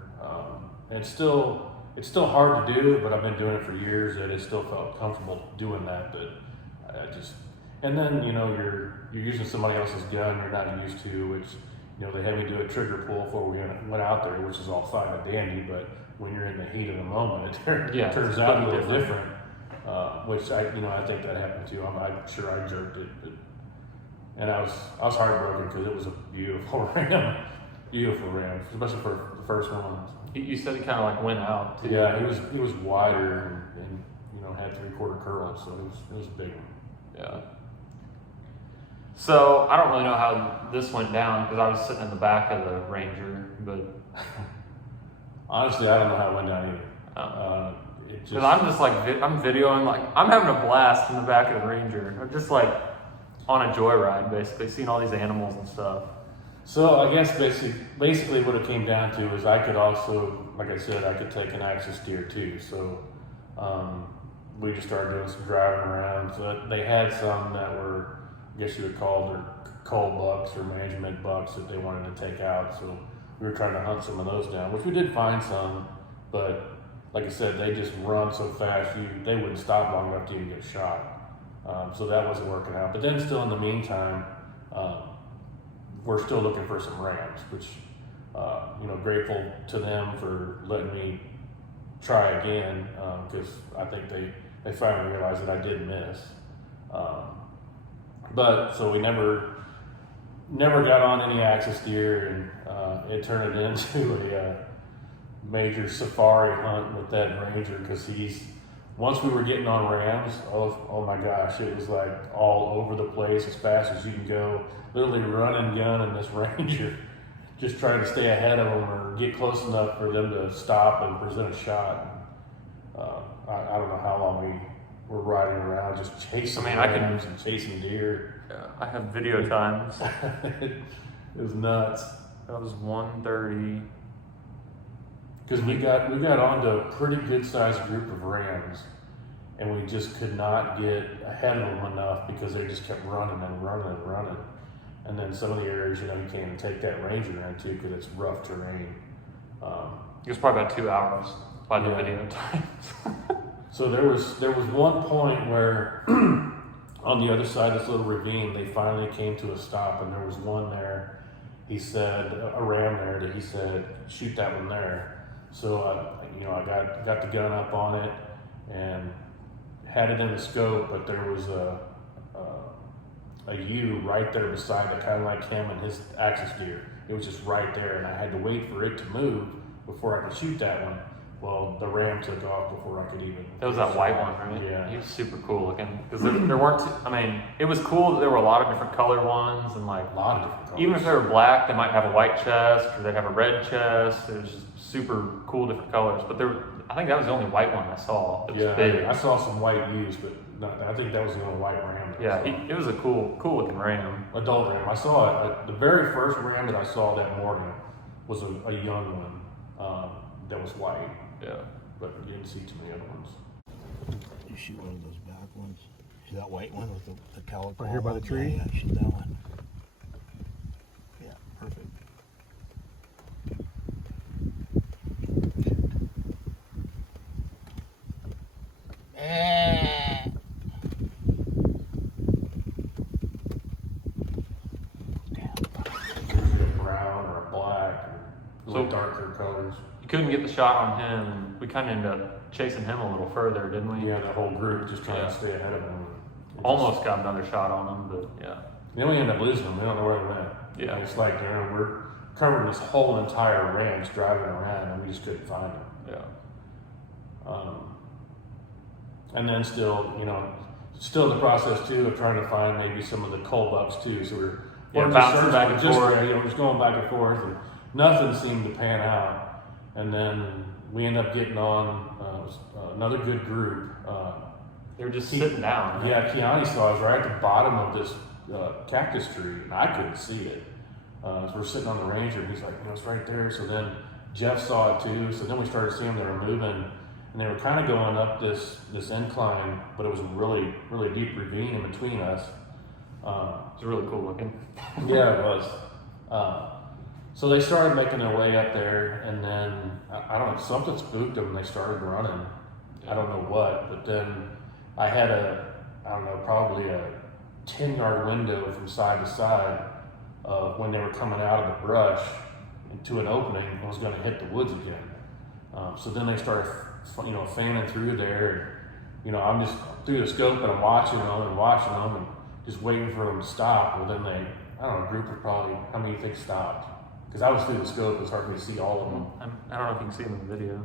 And it's still hard to do, but I've been doing it for years, and it still felt comfortable doing that. But and then, you know, you're using somebody else's gun you're not used to, which, you know, they had me do a trigger pull before we went out there, which is all fine and dandy, but when you're in the heat of the moment, it turns out a little different. Which I think that happened too. I'm sure I jerked it, and I was heartbroken because it was a beautiful ram, especially for the first one. You said he kind of like went out too. Yeah, he was wider and you know had 3/4 curls, so it was a big one. Yeah. So I don't really know how this went down because I was sitting in the back of the Ranger, but honestly, I don't know how it went down either. Because I'm just like, I'm videoing, like, I'm having a blast in the back of the Ranger. I'm just like on a joyride, basically, seeing all these animals and stuff. So I guess basically what it came down to is I could also, like I said, I could take an axis deer too. So we just started doing some driving around. So they had some that were, I guess you would call their cull bucks or management bucks that they wanted to take out. So we were trying to hunt some of those down, which we did find some, but like I said, they just run so fast, they wouldn't stop long enough to even get shot. So that wasn't working out. But then still in the meantime, we're still looking for some rams, which, you know, grateful to them for letting me try again, because I think they finally realized that I did miss. But so we never got on any axis deer, and it turned into a major safari hunt with that Ranger, because once we were getting on rams, oh my gosh, it was like all over the place as fast as you can go, literally running gun in this Ranger, just trying to stay ahead of them or get close enough for them to stop and present a shot. I don't know how long we were riding around just chasing rams and chasing deer. Yeah, I have video times. It was nuts. That was 1:30. Because we got onto a pretty good sized group of rams, and we just could not get ahead of them enough because they just kept running and running and running. And then some of the areas, you know, you can't even take that Ranger into because it's rough terrain. It was probably about 2 hours by the video times. So there was one point where on the other side of this little ravine, they finally came to a stop, and there was one there. He said, a ram there, that he said, shoot that one there. So, you know, I got the gun up on it and had it in the scope, but there was a ewe right there beside it, kind of like him and his axis deer. It was just right there, and I had to wait for it to move before I could shoot that one. Well, the ram took off before I could even. That was that white one, right? Yeah. He was super cool looking. Because there weren't, it was cool that there were a lot of different color ones, and like, a lot of different colors. Even if they were black, they might have a white chest, or they'd have a red chest. It was just super cool different colors. But I think that was the only white one I saw. It was big. I saw some white ewes, but I think that was the only white ram. Yeah, it was a cool looking ram. Adult ram. I saw it. The very first ram that I saw that morning was a young one that was white. Yeah. But I didn't see too many other ones. You shoot one of those back ones. See that white one with the calico? Right here by the tree? Yeah, shoot that one. Yeah, perfect. Brown or a black, or a little darker color. couldn't get the shot on him, and we kind of ended up chasing him a little further, didn't we? Yeah, the whole group just trying to stay ahead of him. Almost got another shot on him, but yeah. Then we ended up losing them. We don't know where they went. Yeah. It's like, you know, we're covering this whole entire ranch driving around, and we just couldn't find them. Yeah. And then still, you know, still in the process too of trying to find maybe some of the coal bucks too. So we're just bouncing searching, back and forth. you know, just going back and forth, and nothing seemed to pan out. And then we end up getting on another good group. They were just sitting down. Right? Yeah, Keani saw us right at the bottom of this cactus tree, and I couldn't see it. So we're sitting on the ranger, and he's like, you know, it's right there. So then Jeff saw it too. So then we started seeing them, they were moving, and they were kind of going up this incline, but it was a really, really deep ravine in between us. It's really cool looking. Yeah, it was. So they started making their way up there, and then I don't know, something spooked them, and they started running. I don't know what, but then I had probably a 10-yard window from side to side when they were coming out of the brush into an opening and was going to hit the woods again. So then they started, you know, fanning through there. And, you know, I'm just through the scope and I'm watching them and just waiting for them to stop. Well, then they, I don't know, a group of probably, how many do you think stopped? Because I was through the scope, it was hard for me to see all of them. I don't know if you can see them in the video.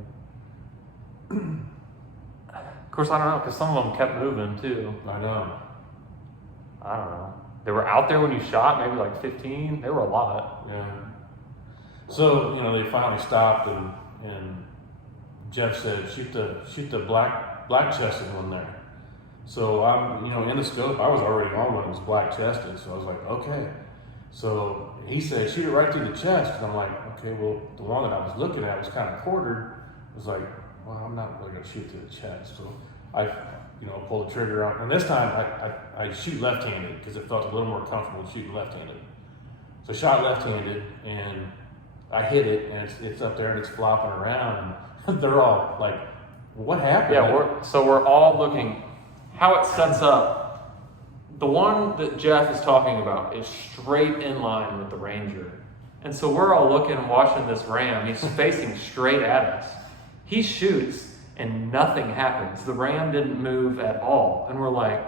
Of course, I don't know, because some of them kept moving too. I know. I don't know. They were out there when you shot, maybe like 15. They were a lot. Yeah. So, you know, they finally stopped, and Jeff said, shoot the black chested one there. So I'm, you know, in the scope, I was already on when it was black chested. So I was like, okay. So he said, shoot it right through the chest. And I'm like, okay, well, the one that I was looking at was kind of quartered. I was like, well, I'm not really gonna shoot through the chest. So I, you know, pulled the trigger out. And this time I shoot left-handed because it felt a little more comfortable shooting left-handed. So I shot left-handed, and I hit it, and it's up there and it's flopping around, and they're all like, what happened? Yeah, we're all looking how it sets up. The one that Jeff is talking about is straight in line with the Ranger. And so we're all looking and watching this ram. He's facing straight at us. He shoots and nothing happens. The ram didn't move at all. And we're like,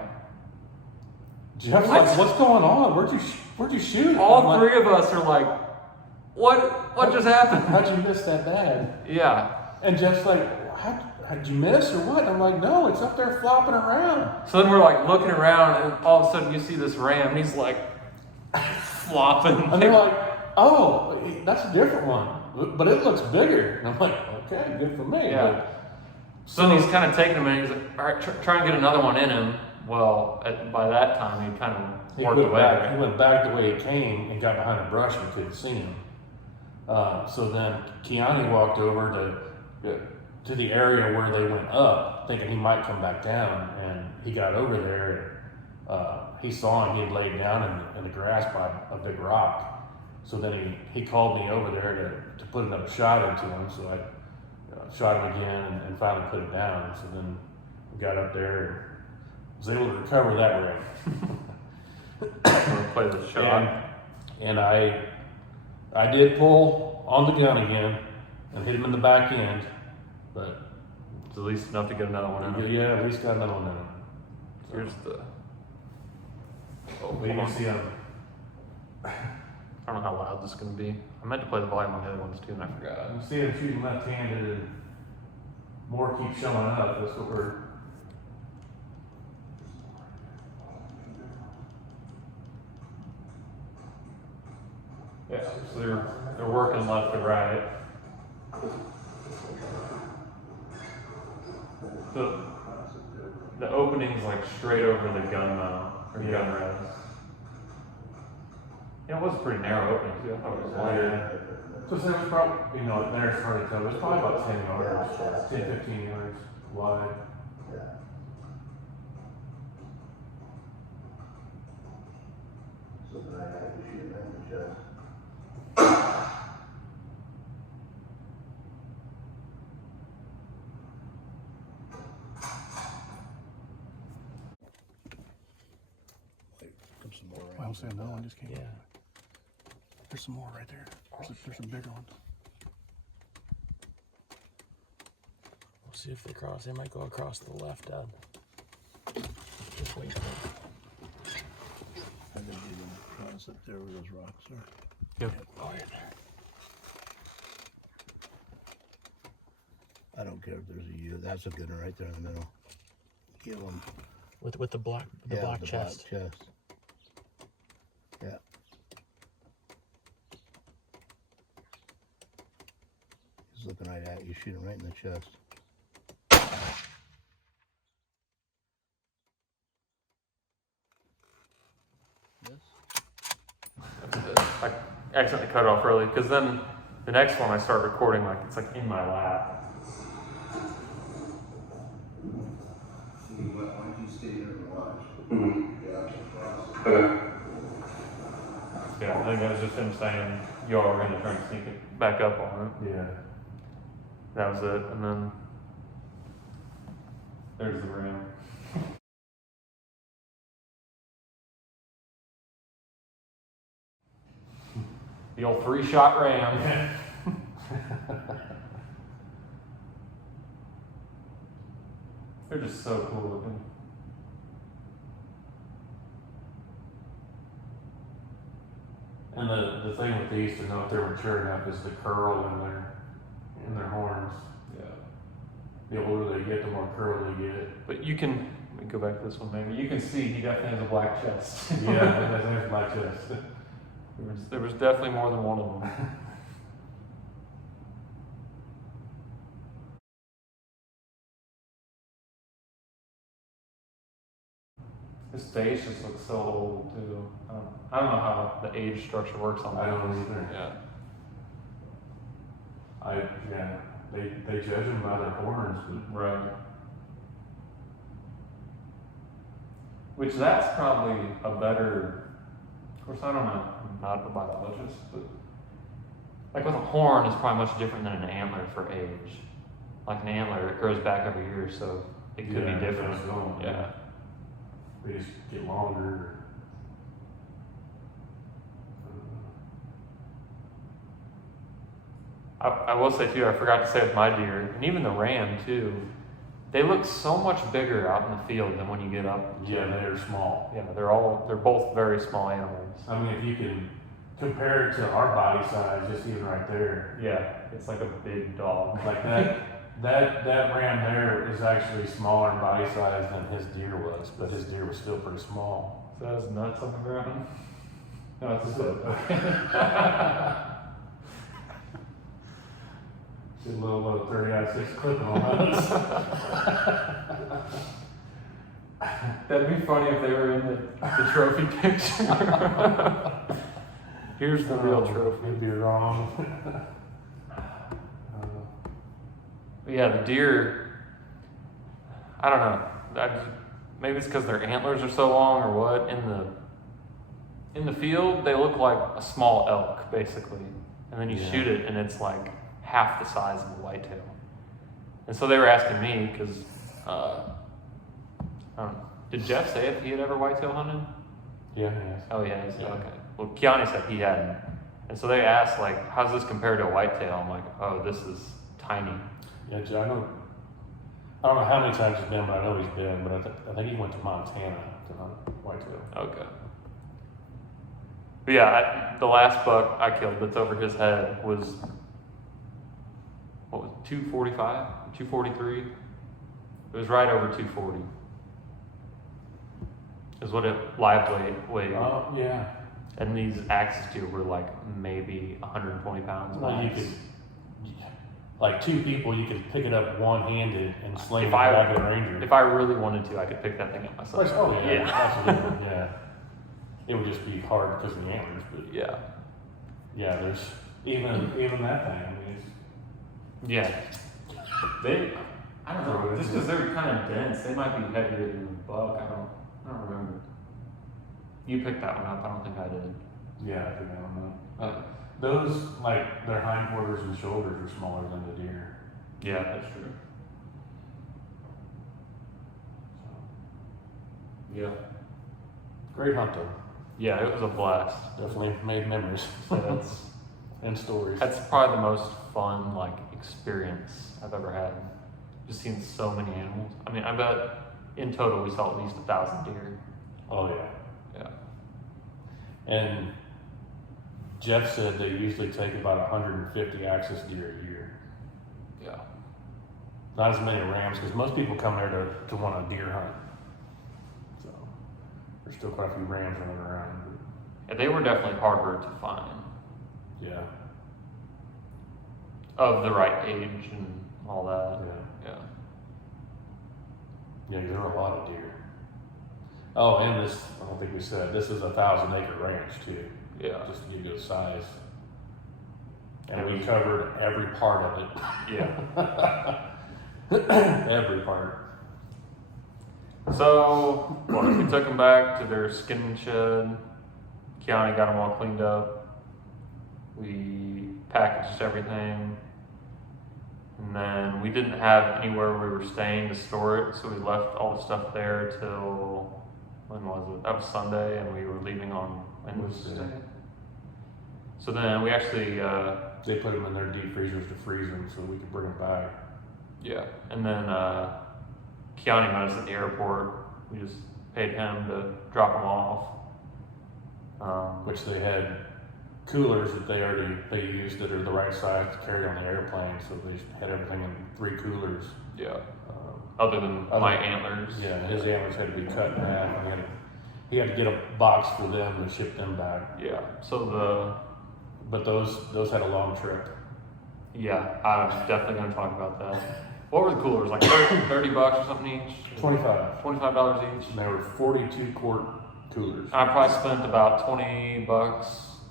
Jeff's like, what's going on? Where'd you shoot? All three of us are like, what just happened? How'd you miss that bad? Yeah. And Jeff's like, how'd you miss or what? I'm like, no, it's up there flopping around. So then we're like looking around, and all of a sudden you see this ram, and he's like flopping. And they're like, oh, that's a different one, but it looks bigger. And I'm like, okay, good for me. Yeah. So then he's kind of taking him, and he's like, all right, try and get another one in him. Well, by that time, he kind of worked away. He went back the way he came and got behind a brush and couldn't see him. So then Keani walked over to the area where they went up, thinking he might come back down, and he got over there, and he saw him. He had laid down in the grass by a big rock. So then he called me over there to put another shot into him. So I shot him again and finally put it down. So then we got up there and was able to recover that ring. Play the shot. And I did pull on the gun again and hit him in the back end. But it's at least enough to get another one in him. Yeah, at least got another one in him. Here's the. Oh, you can see him. I don't know how loud this is going to be. I meant to play the volume on the other ones too, and I forgot. You see him shooting left-handed, and more keeps showing up. That's what we're. Yeah, so they're working left to right. The opening's like straight over the gun mount or gun rest. Yeah, it was a pretty narrow opening too. I thought it was wider. So it was probably, there it's hard to tell. It was probably about 10 yards, 10, 15 yards wide. So then I had to shoot him in the chest. Some more Well, I'm saying another one just came. Yeah. There's some more right there. There's some bigger ones. See if they cross. They might go across to the left, Dad. Just wait for it. I think you're gonna cross up there where those rocks are. Yep. All right. I don't care if there's a U. That's a good one right there in the middle. Give them. With the black Black chest. Yeah. He's looking right at you. Shoot him right in the chest. Yes. That's it. I accidentally cut it off early because then the next one I start recording like it's like in my lap. Why don't you stay there and watch? Yeah, across. Okay. Yeah, I think that was just him saying y'all were gonna try and sneak it back up on it. Yeah. That was it, and then there's the ram. The old 3-shot ram. They're just so cool looking. And the thing with these to know if they're mature enough is the curl in their horns. Yeah. The older they get, the more curl they get. But you can, let me go back to this one maybe. You can see he definitely has a black chest. Yeah, that's black chest. There was definitely more than one of them. His face just looks so old too. I don't know how the age structure works on that. I don't either. Yeah. They judge them by their horns, but Right. Which that's probably a better, of course I don't know, I'm not a biologist, but like with a horn is probably much different than an antler for age. Like an antler, it grows back every year, so it could be different. that's going, Yeah. They just get longer. I will say too, I forgot to say with my deer, and even the ram too, they look so much bigger out in the field than when you get up. Yeah, they're small. Yeah, they're both very small animals. I mean, if you can compare it to our body size, just even right there, Yeah, it's like a big dog. like that ram there is actually smaller in body size than his deer was, but his deer was still pretty small. So that's nuts on the ground? No, it's a foot. Just a little 30-06 clip on us. That'd be funny if they were in the trophy picture. Here's the real trophy. You'd be wrong. But yeah, the deer, I don't know. Maybe it's because their antlers are so long or what. In the field, they look like a small elk, basically. And then you shoot it, and it's like half the size of a whitetail. And so they were asking me, because, I don't know, did Jeff say if he had ever whitetail hunted? Yeah, yes. Oh, he has? Yeah. Okay. Well, Keani said he hadn't. And so they asked, like, how's this compared to a whitetail? I'm like, oh, this is tiny. Yeah, I don't know how many times he's been, but I know he's been. But I think he went to Montana to hunt whitetail. Okay. But yeah, the last buck I killed that's over his head was, what was it, 245? 243? It was right over 240. Is what it live weighed. Oh, yeah. And these axes too were like maybe 120 pounds. Well, you max. could, like two people, you could pick it up one-handed and sling it If back of the Ranger. If I really wanted to, I could pick that thing up myself. Oh, yeah. Yeah. Absolutely, yeah. It would just be hard because of the antlers, but Yeah. yeah, there's even that thing. I mean, it's, Yeah. I don't know. Just because they're kind of dense, they might be heavier than the buck. I don't remember. You picked that one up. I don't think I did. yeah, I think I don't know. Those, like, their hindquarters and shoulders are smaller than the deer. Yeah, that's true. Yeah. Great hunt, though. Yeah, it was a blast. Definitely made memories That's and stories. probably the most fun experience I've ever had. just seen so many animals. I mean, I bet in total we saw at least 1,000 deer. Oh yeah. Yeah. And Jeff said they usually take about 150 axis deer a year. Yeah. Not as many rams, because most people come there to want a deer hunt. So there's still quite a few rams running around. Yeah, they were definitely harder to find. Yeah. Of the right age and all that. Yeah. Yeah. Yeah, there were a lot of deer. Oh, and this, I don't think we said, this is a 1,000-acre ranch too. Yeah. Just to give you a size. And And we we- covered every part of it. Yeah. Every part. So, well, we took them back to their skin shed. Keanu got them all cleaned up. We packaged everything. And then we didn't have anywhere we were staying to store it, so we left all the stuff there till, when was it? That was Sunday, and we were leaving on Wednesday. So then we actually, They put them in their deep freezers to freeze them so we could bring them back. yeah, and then Keanu met us at the airport. We just paid him to drop them off. Which they had coolers that they used that are the right size to carry on the airplane, so they had everything in 3 coolers. Yeah. Other than my antlers. Yeah, his antlers had to be cut in half, and he had to get a box for them and ship them back. Yeah. So But those had a long trip. yeah, I was definitely going to talk about that. What were the coolers? Like $30 or something each? 25. $25 each? And they were 42-quart coolers. I probably spent about $20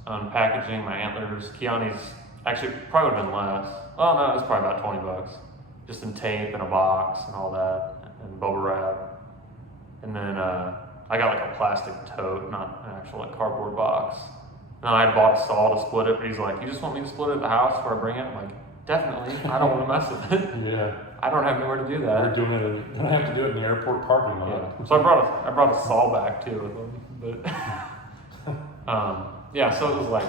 on packaging my antlers. Keanu's actually probably would have been less. Oh no, it was probably about $20. Just in tape and a box and all that, and bubble wrap. And then I got like a plastic tote, not an actual like cardboard box. And I bought a saw to split it, but he's like, "You just want me to split it at the house before I bring it?" I'm like, "Definitely. I don't want to mess with it. Yeah. I don't have nowhere to do We're that." doing it. Gonna have to do it in the airport parking lot. Yeah. So I brought a saw back too with them, but yeah. So it was like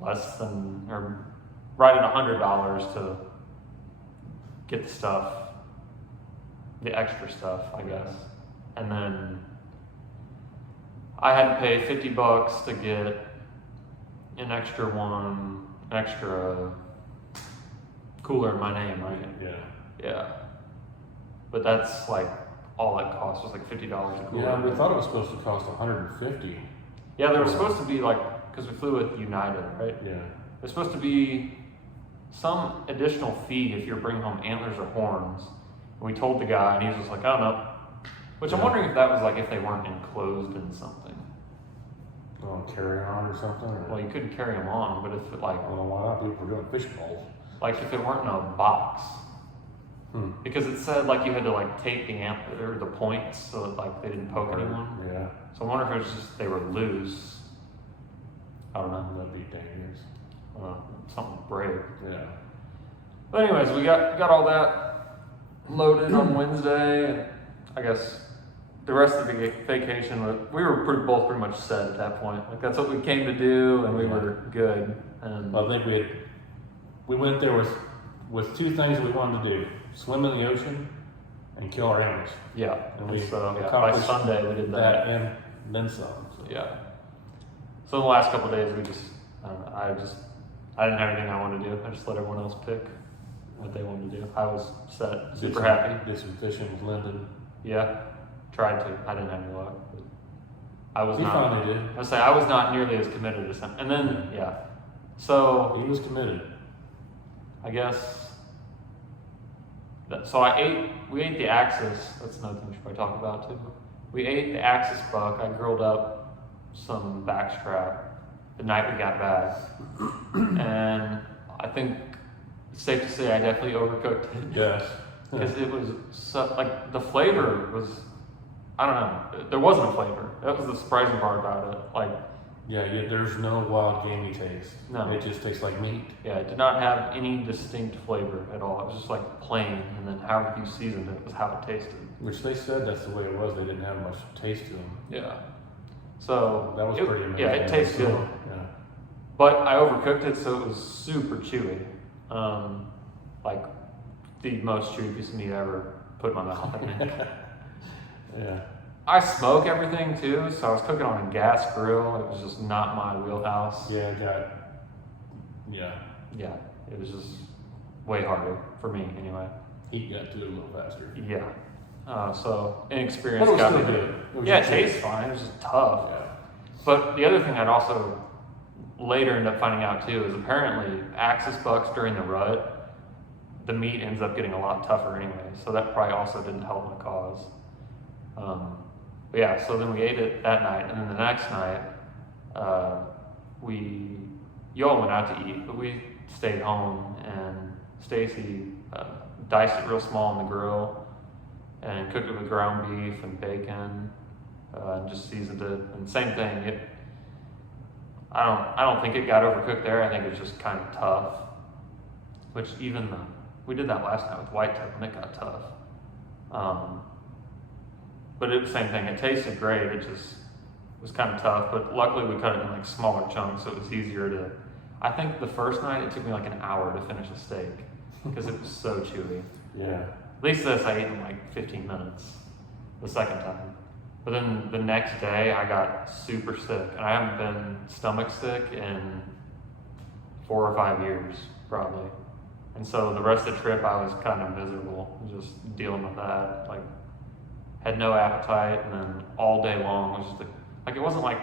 less than or right at $100 to get the stuff, the extra stuff, I guess, and then I had to pay $50 to get an extra cooler in my name, right? Yeah. Yeah. But that's like all it cost was like $50 a cooler. Yeah, we thought it was supposed to cost 150. Yeah, they were supposed to be like, because we flew with United, right? Yeah. There's supposed to be some additional fee if you're bringing home antlers or horns. And we told the guy, and he was just like, "Oh no." Which I'm wondering if that was like if they weren't enclosed in something. Oh, carry on or something? Or, Well, you couldn't carry them on, but if it like I don't know why not. People were doing fish bowls. like if it weren't in a box, Hmm. because it said like you had to like tape the antler or the points so that like they didn't poke anyone. Yeah. So I wonder if it was just they were loose. I don't know. That'd be dangerous. Something would break. Yeah. But anyways, we got all that loaded on Wednesday, and I guess the rest of the vacation, we were both pretty much set at that point. Like that's what we came to do, and we were good. And Well, I think we went there with 2 things we wanted to do: swim in the ocean and kill our animals. yeah, And we so by accomplished Sunday we did that. and then some. So. Yeah. So the last couple of days, we just, I didn't have anything I wanted to do. I just let everyone else pick what they wanted to do. I was set, super happy. Did some fishing with Lyndon. Yeah, tried to. I didn't have any luck. But I was He not. finally did. I was saying I was not nearly as committed as him. And then yeah, so He was committed. I guess. So we ate the Axis. That's another thing we should probably talk about too. We ate the Axis buck. I grilled up some backstrap the night we got back, and I think it's safe to say I definitely overcooked it. Yes. Because it was so, like the flavor was, I don't know, there wasn't a flavor. That was the surprising part about it. Like, Yeah, there's no wild gamey taste. No. It just tastes like meat. yeah, it did not have any distinct flavor at all. It was just like plain, and then however you seasoned it was how it tasted. Which they said that's the way it was. They didn't have much taste to them. Yeah. So That was pretty amazing. Yeah, it tastes good. Yeah. But I overcooked it, so it was super chewy. Like the most chewiest meat I ever put in my mouth, I think. Yeah. I smoke everything too, so I was cooking on a gas grill. It was just not my wheelhouse. Yeah, Yeah, it was just way harder for me anyway. heat got to it a little faster. Yeah. So inexperienced But it was got still me. good. It was Yeah, it just tastes good. fine. It was just tough. Yeah. But the other thing I'd also later end up finding out too is apparently axis bucks during the rut, the meat ends up getting a lot tougher anyway. So that probably also didn't help my cause. But yeah, so then we ate it that night, and then the next night, you all went out to eat, but we stayed home, and Stacy diced it real small on the grill and cooked it with ground beef and bacon, and just seasoned it. And same thing, I don't think it got overcooked there. I think it was just kind of tough. Which we did that last night with whitetail, and it got tough. But it was the same thing. It tasted great. It just was kind of tough. But luckily, we cut it in like smaller chunks, so it was easier to. I think the first night it took me like an hour to finish a steak because it was so chewy. Yeah. At least this I ate in like 15 minutes the second time. But then the next day I got super sick, and I haven't been stomach sick in 4 or 5 years probably. And so the rest of the trip I was kind of miserable, just dealing with that. Like, had no appetite, and then all day long was just like it wasn't like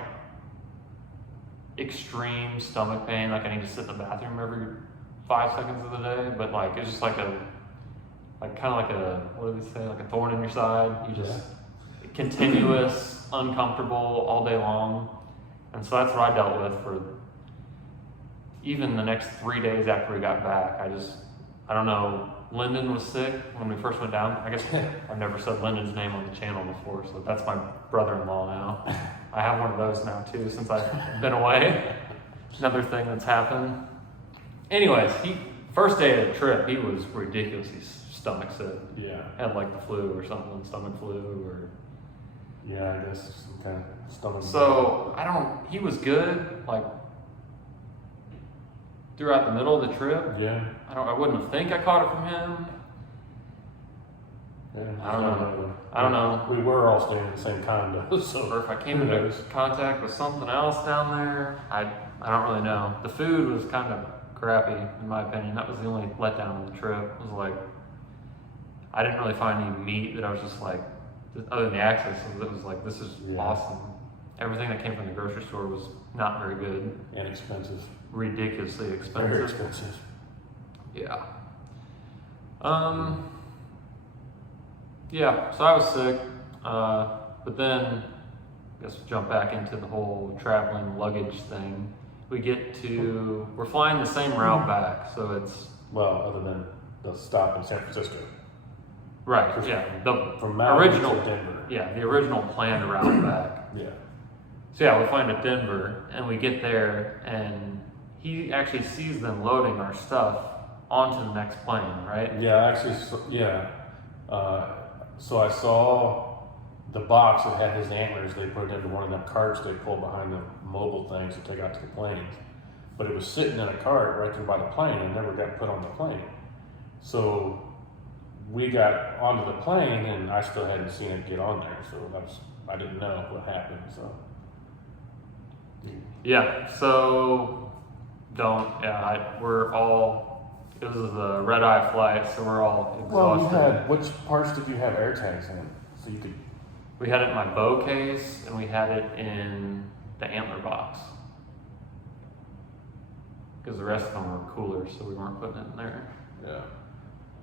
extreme stomach pain, like I need to sit in the bathroom every 5 seconds of the day, but like it's just like kind of like a, what do they say, like a thorn in your side. You just continuous, uncomfortable all day long. And so that's what I dealt with for even the next 3 days after we got back. I don't know, Lyndon was sick when we first went down. I guess I've never said Lyndon's name on the channel before, so that's my brother-in-law now. I have one of those now too since I've been away. Another thing that's happened. Anyways, first day of the trip, he was ridiculously stomach sick. Yeah. Had like the flu or something, stomach flu or. Yeah, I guess some kind of stomach. So he was good like throughout the middle of the trip. Yeah. I wouldn't think I caught it from him. Yeah. I don't know. We were all staying in the same condo, so. Or if I came into contact with something else down there, I don't really know. The food was kind of crappy, in my opinion. That was the only letdown of the trip. It was like, I didn't really find any meat that I was just like, other than the access, it was like, this is awesome. Everything that came from the grocery store was not very good. And expensive. Ridiculously expensive. Very expensive. Yeah. Yeah, so I was sick, but then I guess we'll jump back into the whole traveling luggage thing. We're flying the same route back, so it's... Well, other than the stop in San Francisco. Right, yeah. From Maui original, to Denver. Yeah, the original planned route back. Yeah. So yeah, we're flying to Denver, and we get there, and he actually sees them loading our stuff onto the next plane, right? Yeah, actually, so I saw the box that had his antlers. They put it into one of them carts they pull behind the mobile things to take out to the planes. But it was sitting in a cart right there by the plane and never got put on the plane. So we got onto the plane, and I still hadn't seen it get on there. So I didn't know what happened. So Yeah, so it was a red-eye flight, so we're all exhausted. Which parts did you have air tags in? So you could. We had it in my bow case, and we had it in the antler box. Because the rest of them were cooler, so we weren't putting it in there. Yeah.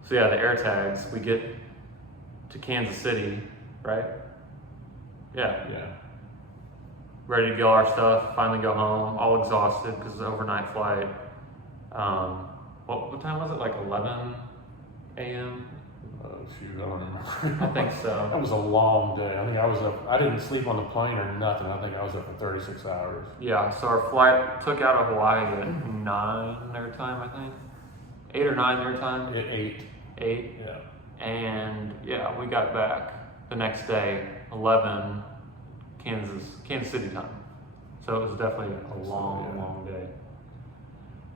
So yeah, the air tags, we get to Kansas City, right? Yeah. Yeah. Ready to get all our stuff, finally go home, all exhausted because it's an overnight flight. What time was it? Like 11 a.m.? Oh shoot, I don't remember. I think so. That was a long day. I think I was up. I didn't sleep on the plane or nothing. I think I was up for 36 hours. Yeah, so our flight took out of Hawaii at 9 their time, I think. 8 or 9 their time. At 8. 8. Yeah. And yeah, we got back the next day, 11 Kansas City time. So it was definitely a long day.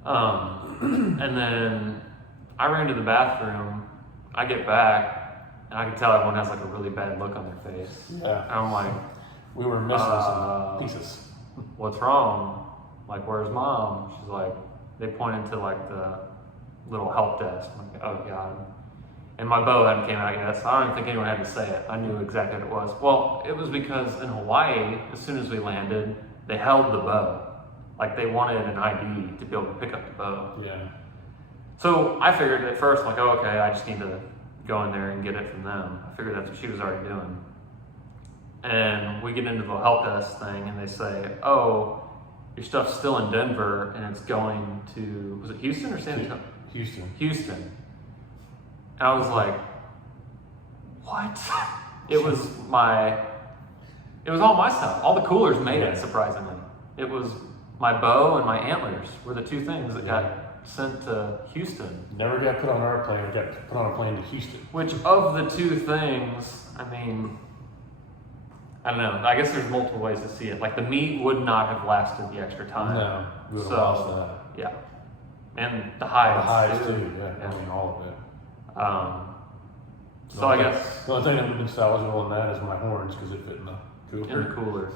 And then I ran to the bathroom I get back, and I can tell everyone has like a really bad look on their face. Yeah. And I'm like, We were missing some pieces. what's wrong? Like, where's mom? She's like, they pointed to like the little help desk. I'm like, oh God. And my bow hadn't came out yet, so I don't even think anyone had to say it. I knew exactly what it was. Well, it was because in Hawaii, as soon as we landed, they held the bow. Like they wanted an ID to be able to pick up the bow. Yeah. So I figured at first, like, oh, okay, I just need to go in there and get it from them. I figured that's what she was already doing. And we get into the help desk thing, and they say, oh, your stuff's still in Denver, and it's going to, was it Houston or San Antonio? Houston. Houston. And I was like, what? It was all my stuff. All the coolers made it, surprisingly. It was my bow and my antlers were the two things that got sent to Houston. Never got put on our plane. We got put on a plane to Houston. Which of the two things, I mean, I don't know. I guess there's multiple ways to see it. Like the meat would not have lasted the extra time. No, we would have lost that. Yeah. And the hides. The hides too, yeah. I mean, all of it. So I guess the only thing that would have been salvageable in that is my horns because it fit in the cooler. in the cooler.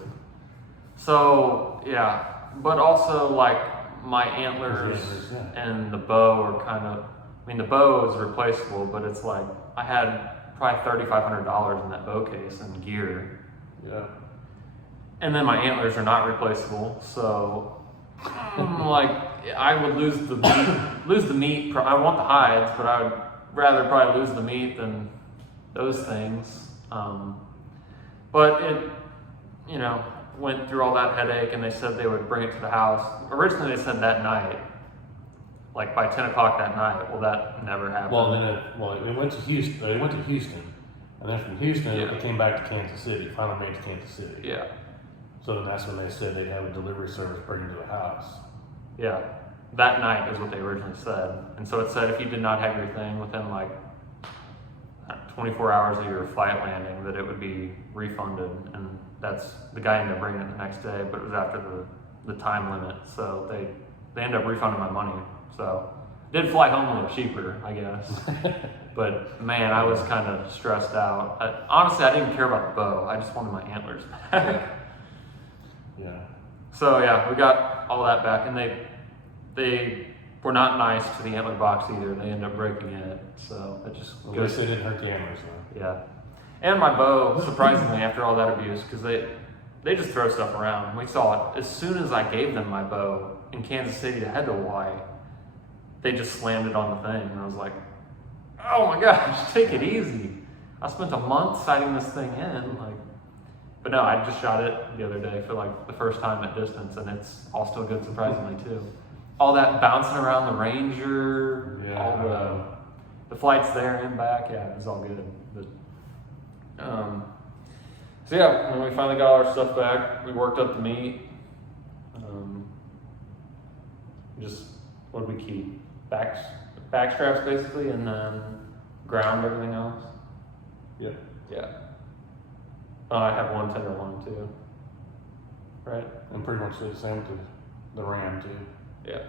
So yeah, but also like my antlers and the bow are kind of. I mean, the bow is replaceable, but it's like I had probably $3,500 in that bow case and gear. Yeah. And then my antlers are not replaceable, so like I would lose the meat. I want the hides, but I would rather probably lose the meat than those things. But it, went through all that headache, and they said they would bring it to the house. Originally, they said that night, like by 10 o'clock that night. Well, that never happened. Well, then it went to Houston. They went to Houston, and then from Houston it came back to Kansas City. Finally made it to Kansas City. Yeah. So then that's when they said they'd have a delivery service bring it to the house. Yeah. That night is what they originally said. And so it said if you did not have your thing within like 24 hours of your flight landing, that it would be refunded. And that's, the guy ended up bringing it the next day, but it was after the time limit. So they ended up refunding my money. So did fly home a little cheaper, I guess. But man, I was kind of stressed out. Honestly, I didn't care about the bow. I just wanted my antlers back. Yeah. So yeah, we got all that back, and they were not nice to the antler box either. They ended up breaking it, so it just At least they didn't hurt the antlers though. Yeah, and my bow, surprisingly, after all that abuse, because they just throw stuff around. We saw it as soon as I gave them my bow in Kansas City to head to Hawaii. They just slammed it on the thing, and I was like, "Oh my gosh, take it easy." I spent a month sighting this thing in, like. But no, I just shot it the other day for like the first time at distance, and it's all still good, surprisingly too. All that bouncing around the Ranger, all the flights there and back, yeah, it was all good. But, so yeah, when we finally got all our stuff back, we worked up the meat. Just what did we keep? Back straps basically, and then ground everything else. Yep. Yeah. I have one tenderloin too. Right? And pretty much the same to the ram too. Yeah.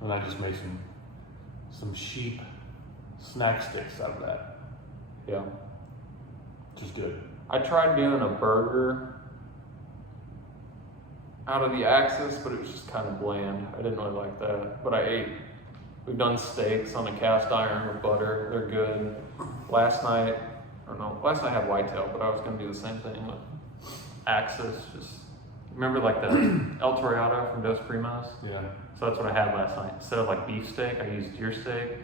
And I just made some sheep snack sticks out of that. Yeah. Which is good. I tried doing a burger out of the Axis, but it was just kind of bland. I didn't really like that. But we've done steaks on a cast iron with butter. They're good. Last night I had whitetail, but I was going to do the same thing with Axis. Just remember like the El Torreado from Dos Primos? Yeah. So that's what I had last night. Instead of like beef steak, I used deer steak,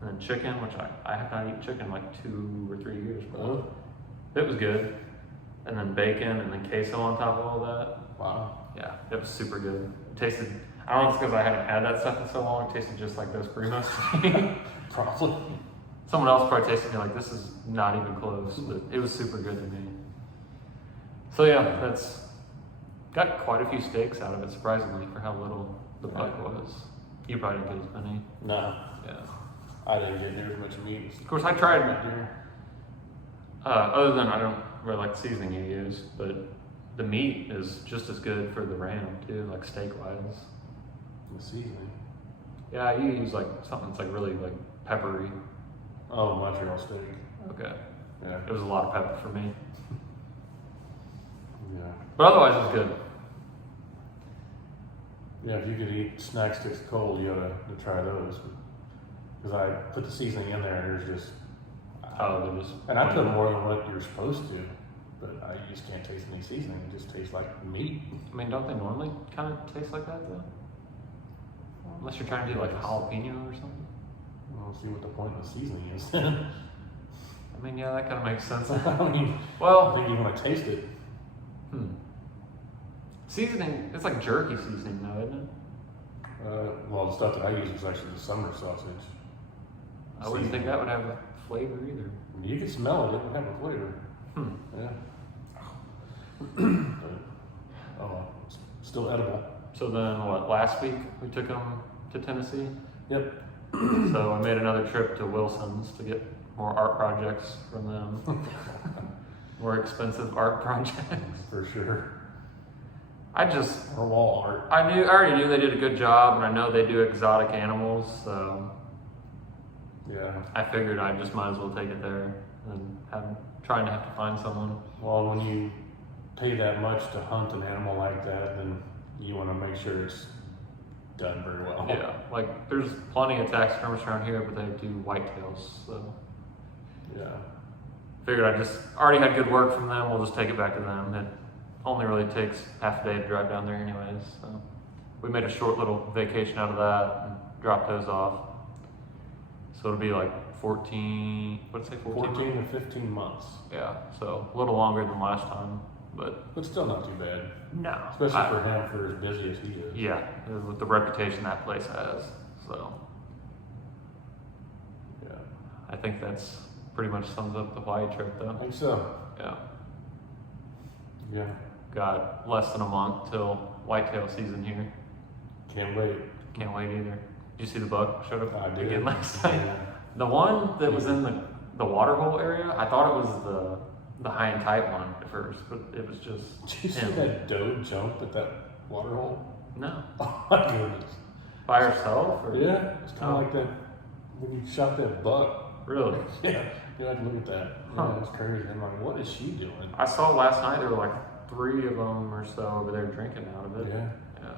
and then chicken, which I have not eaten chicken in like 2 or 3 years. But it was good. And then bacon, and then queso on top of all that. Wow. Yeah, it was super good. It tasted, I don't know if it's because I haven't had that stuff in so long, it tasted just like Dos Primos to me. Probably. Someone else probably tasted me like, this is not even close, but it was super good to me. So yeah, that's got quite a few steaks out of it, surprisingly, for how little the buck was. You probably didn't get as many. No. Yeah. I didn't get near as much meat. Of course, I tried, deer. other than I don't really like the seasoning you use, but the meat is just as good for the ram too, like steak-wise. The seasoning. Yeah, you use like something that's like really like peppery. Oh, Montreal steak. Okay. Yeah. It was a lot of pepper for me. Yeah. But otherwise, it was good. Yeah, if you could eat snack sticks cold, you ought to try those. Because I put the seasoning in there and there's just. Oh, they just. And I put more than what you're supposed to, but I just can't taste any seasoning. It just tastes like meat. I mean, don't they normally kind of taste like that though? Unless you're trying to do like jalapeno or something. I don't see what the point of the seasoning is. I mean, yeah, that kind of makes sense. I mean, I Well, think you want to taste it. Seasoning, it's like jerky seasoning though, isn't it? Well, the stuff that I use is actually the summer sausage. I wouldn't think that would have a flavor either. You can smell it; it would have a flavor. Yeah. But, oh, well, it's still edible. So then, what? Last week we took them to Tennessee. Yep. So I made another trip to Wilson's to get more art projects from them. More expensive art projects. For sure. Or wall art. I already knew they did a good job, and I know they do exotic animals, so Yeah. I figured I just might as well take it there and trying to have to find someone. Well, when you pay that much to hunt an animal like that, then you want to make sure it's done very well. Yeah, like there's plenty of taxidermists around here, but they do whitetails, so Yeah. figured I just already had good work from them. We'll just take it back to them. It only really takes half a day to drive down there, anyways. So we made a short little vacation out of that and dropped those off. So it'll be like 14. What'd it say? 14. 14 to 15 months. Yeah, so a little longer than last time, but But still not too bad. no. Especially for him, for as busy as he is. Yeah, with the reputation that place has. So Yeah. I think that's pretty much sums up the Hawaii trip, I though. think so. Yeah, Yeah. got less than a month till whitetail season here. Can't wait. Can't wait either. Did you see the buck showed up I did. again last night? Yeah. The one that was in the water hole area, I thought it was the high and tight one at first, but it was just Did you see him. that doe jump at that water hole? No, Oh my goodness. by herself or Yeah, it's kind of Oh. like that when you shot that buck. Really? Yeah, you have to look at that. Huh. Yeah, it's crazy. I'm like, what is she doing? I saw last night there were like 3 of them or so over there drinking out of it. Yeah. Yeah.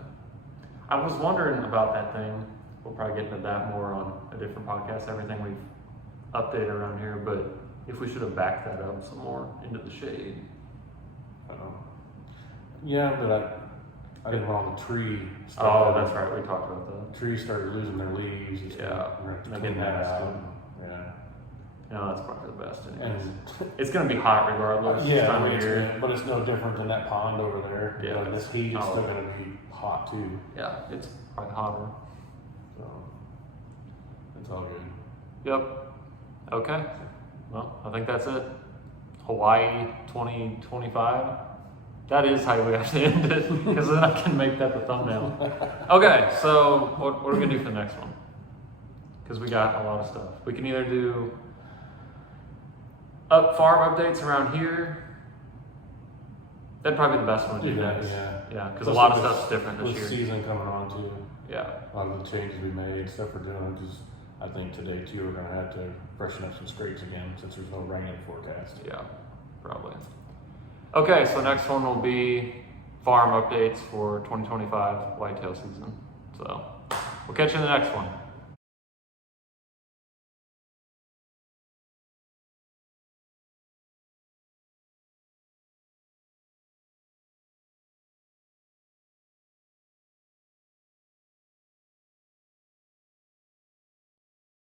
I was wondering about that thing. We'll probably get into that more on a different podcast, everything we've updated around here, but if we should have backed that up some more into the shade. Yeah, but I didn't want all the tree stuff. Oh, that's right. We talked about that. Trees started losing their leaves. And stuff. Yeah. We're gonna have to They clean get that nasty. out. Yeah. No, that's probably the best. Anyways. And It's going to be hot regardless. this yeah, time I mean, of year. but it's no different than that pond over there. Yeah. But this heat is Oh. still going to be hot too. Yeah, it's probably hotter. So it's all good. Yep. Okay. Well, I think that's it. Hawaii 2025. That is how we have to end it, because then I can make that the thumbnail. Okay, so what are we going to do for the next one? Because we got a lot of stuff. We can either do farm updates around here. That'd probably be the best one to do Do that, next. yeah. Yeah, because a lot of With- stuff's different this With year. season coming on too. Yeah. A lot of the changes we made, stuff we're doing, because I think today too we're gonna have to freshen up some scrapes again since there's no rain in the forecast. Yeah, probably. Okay, so next one will be farm updates for 2025 whitetail season. So we'll catch you in the next one.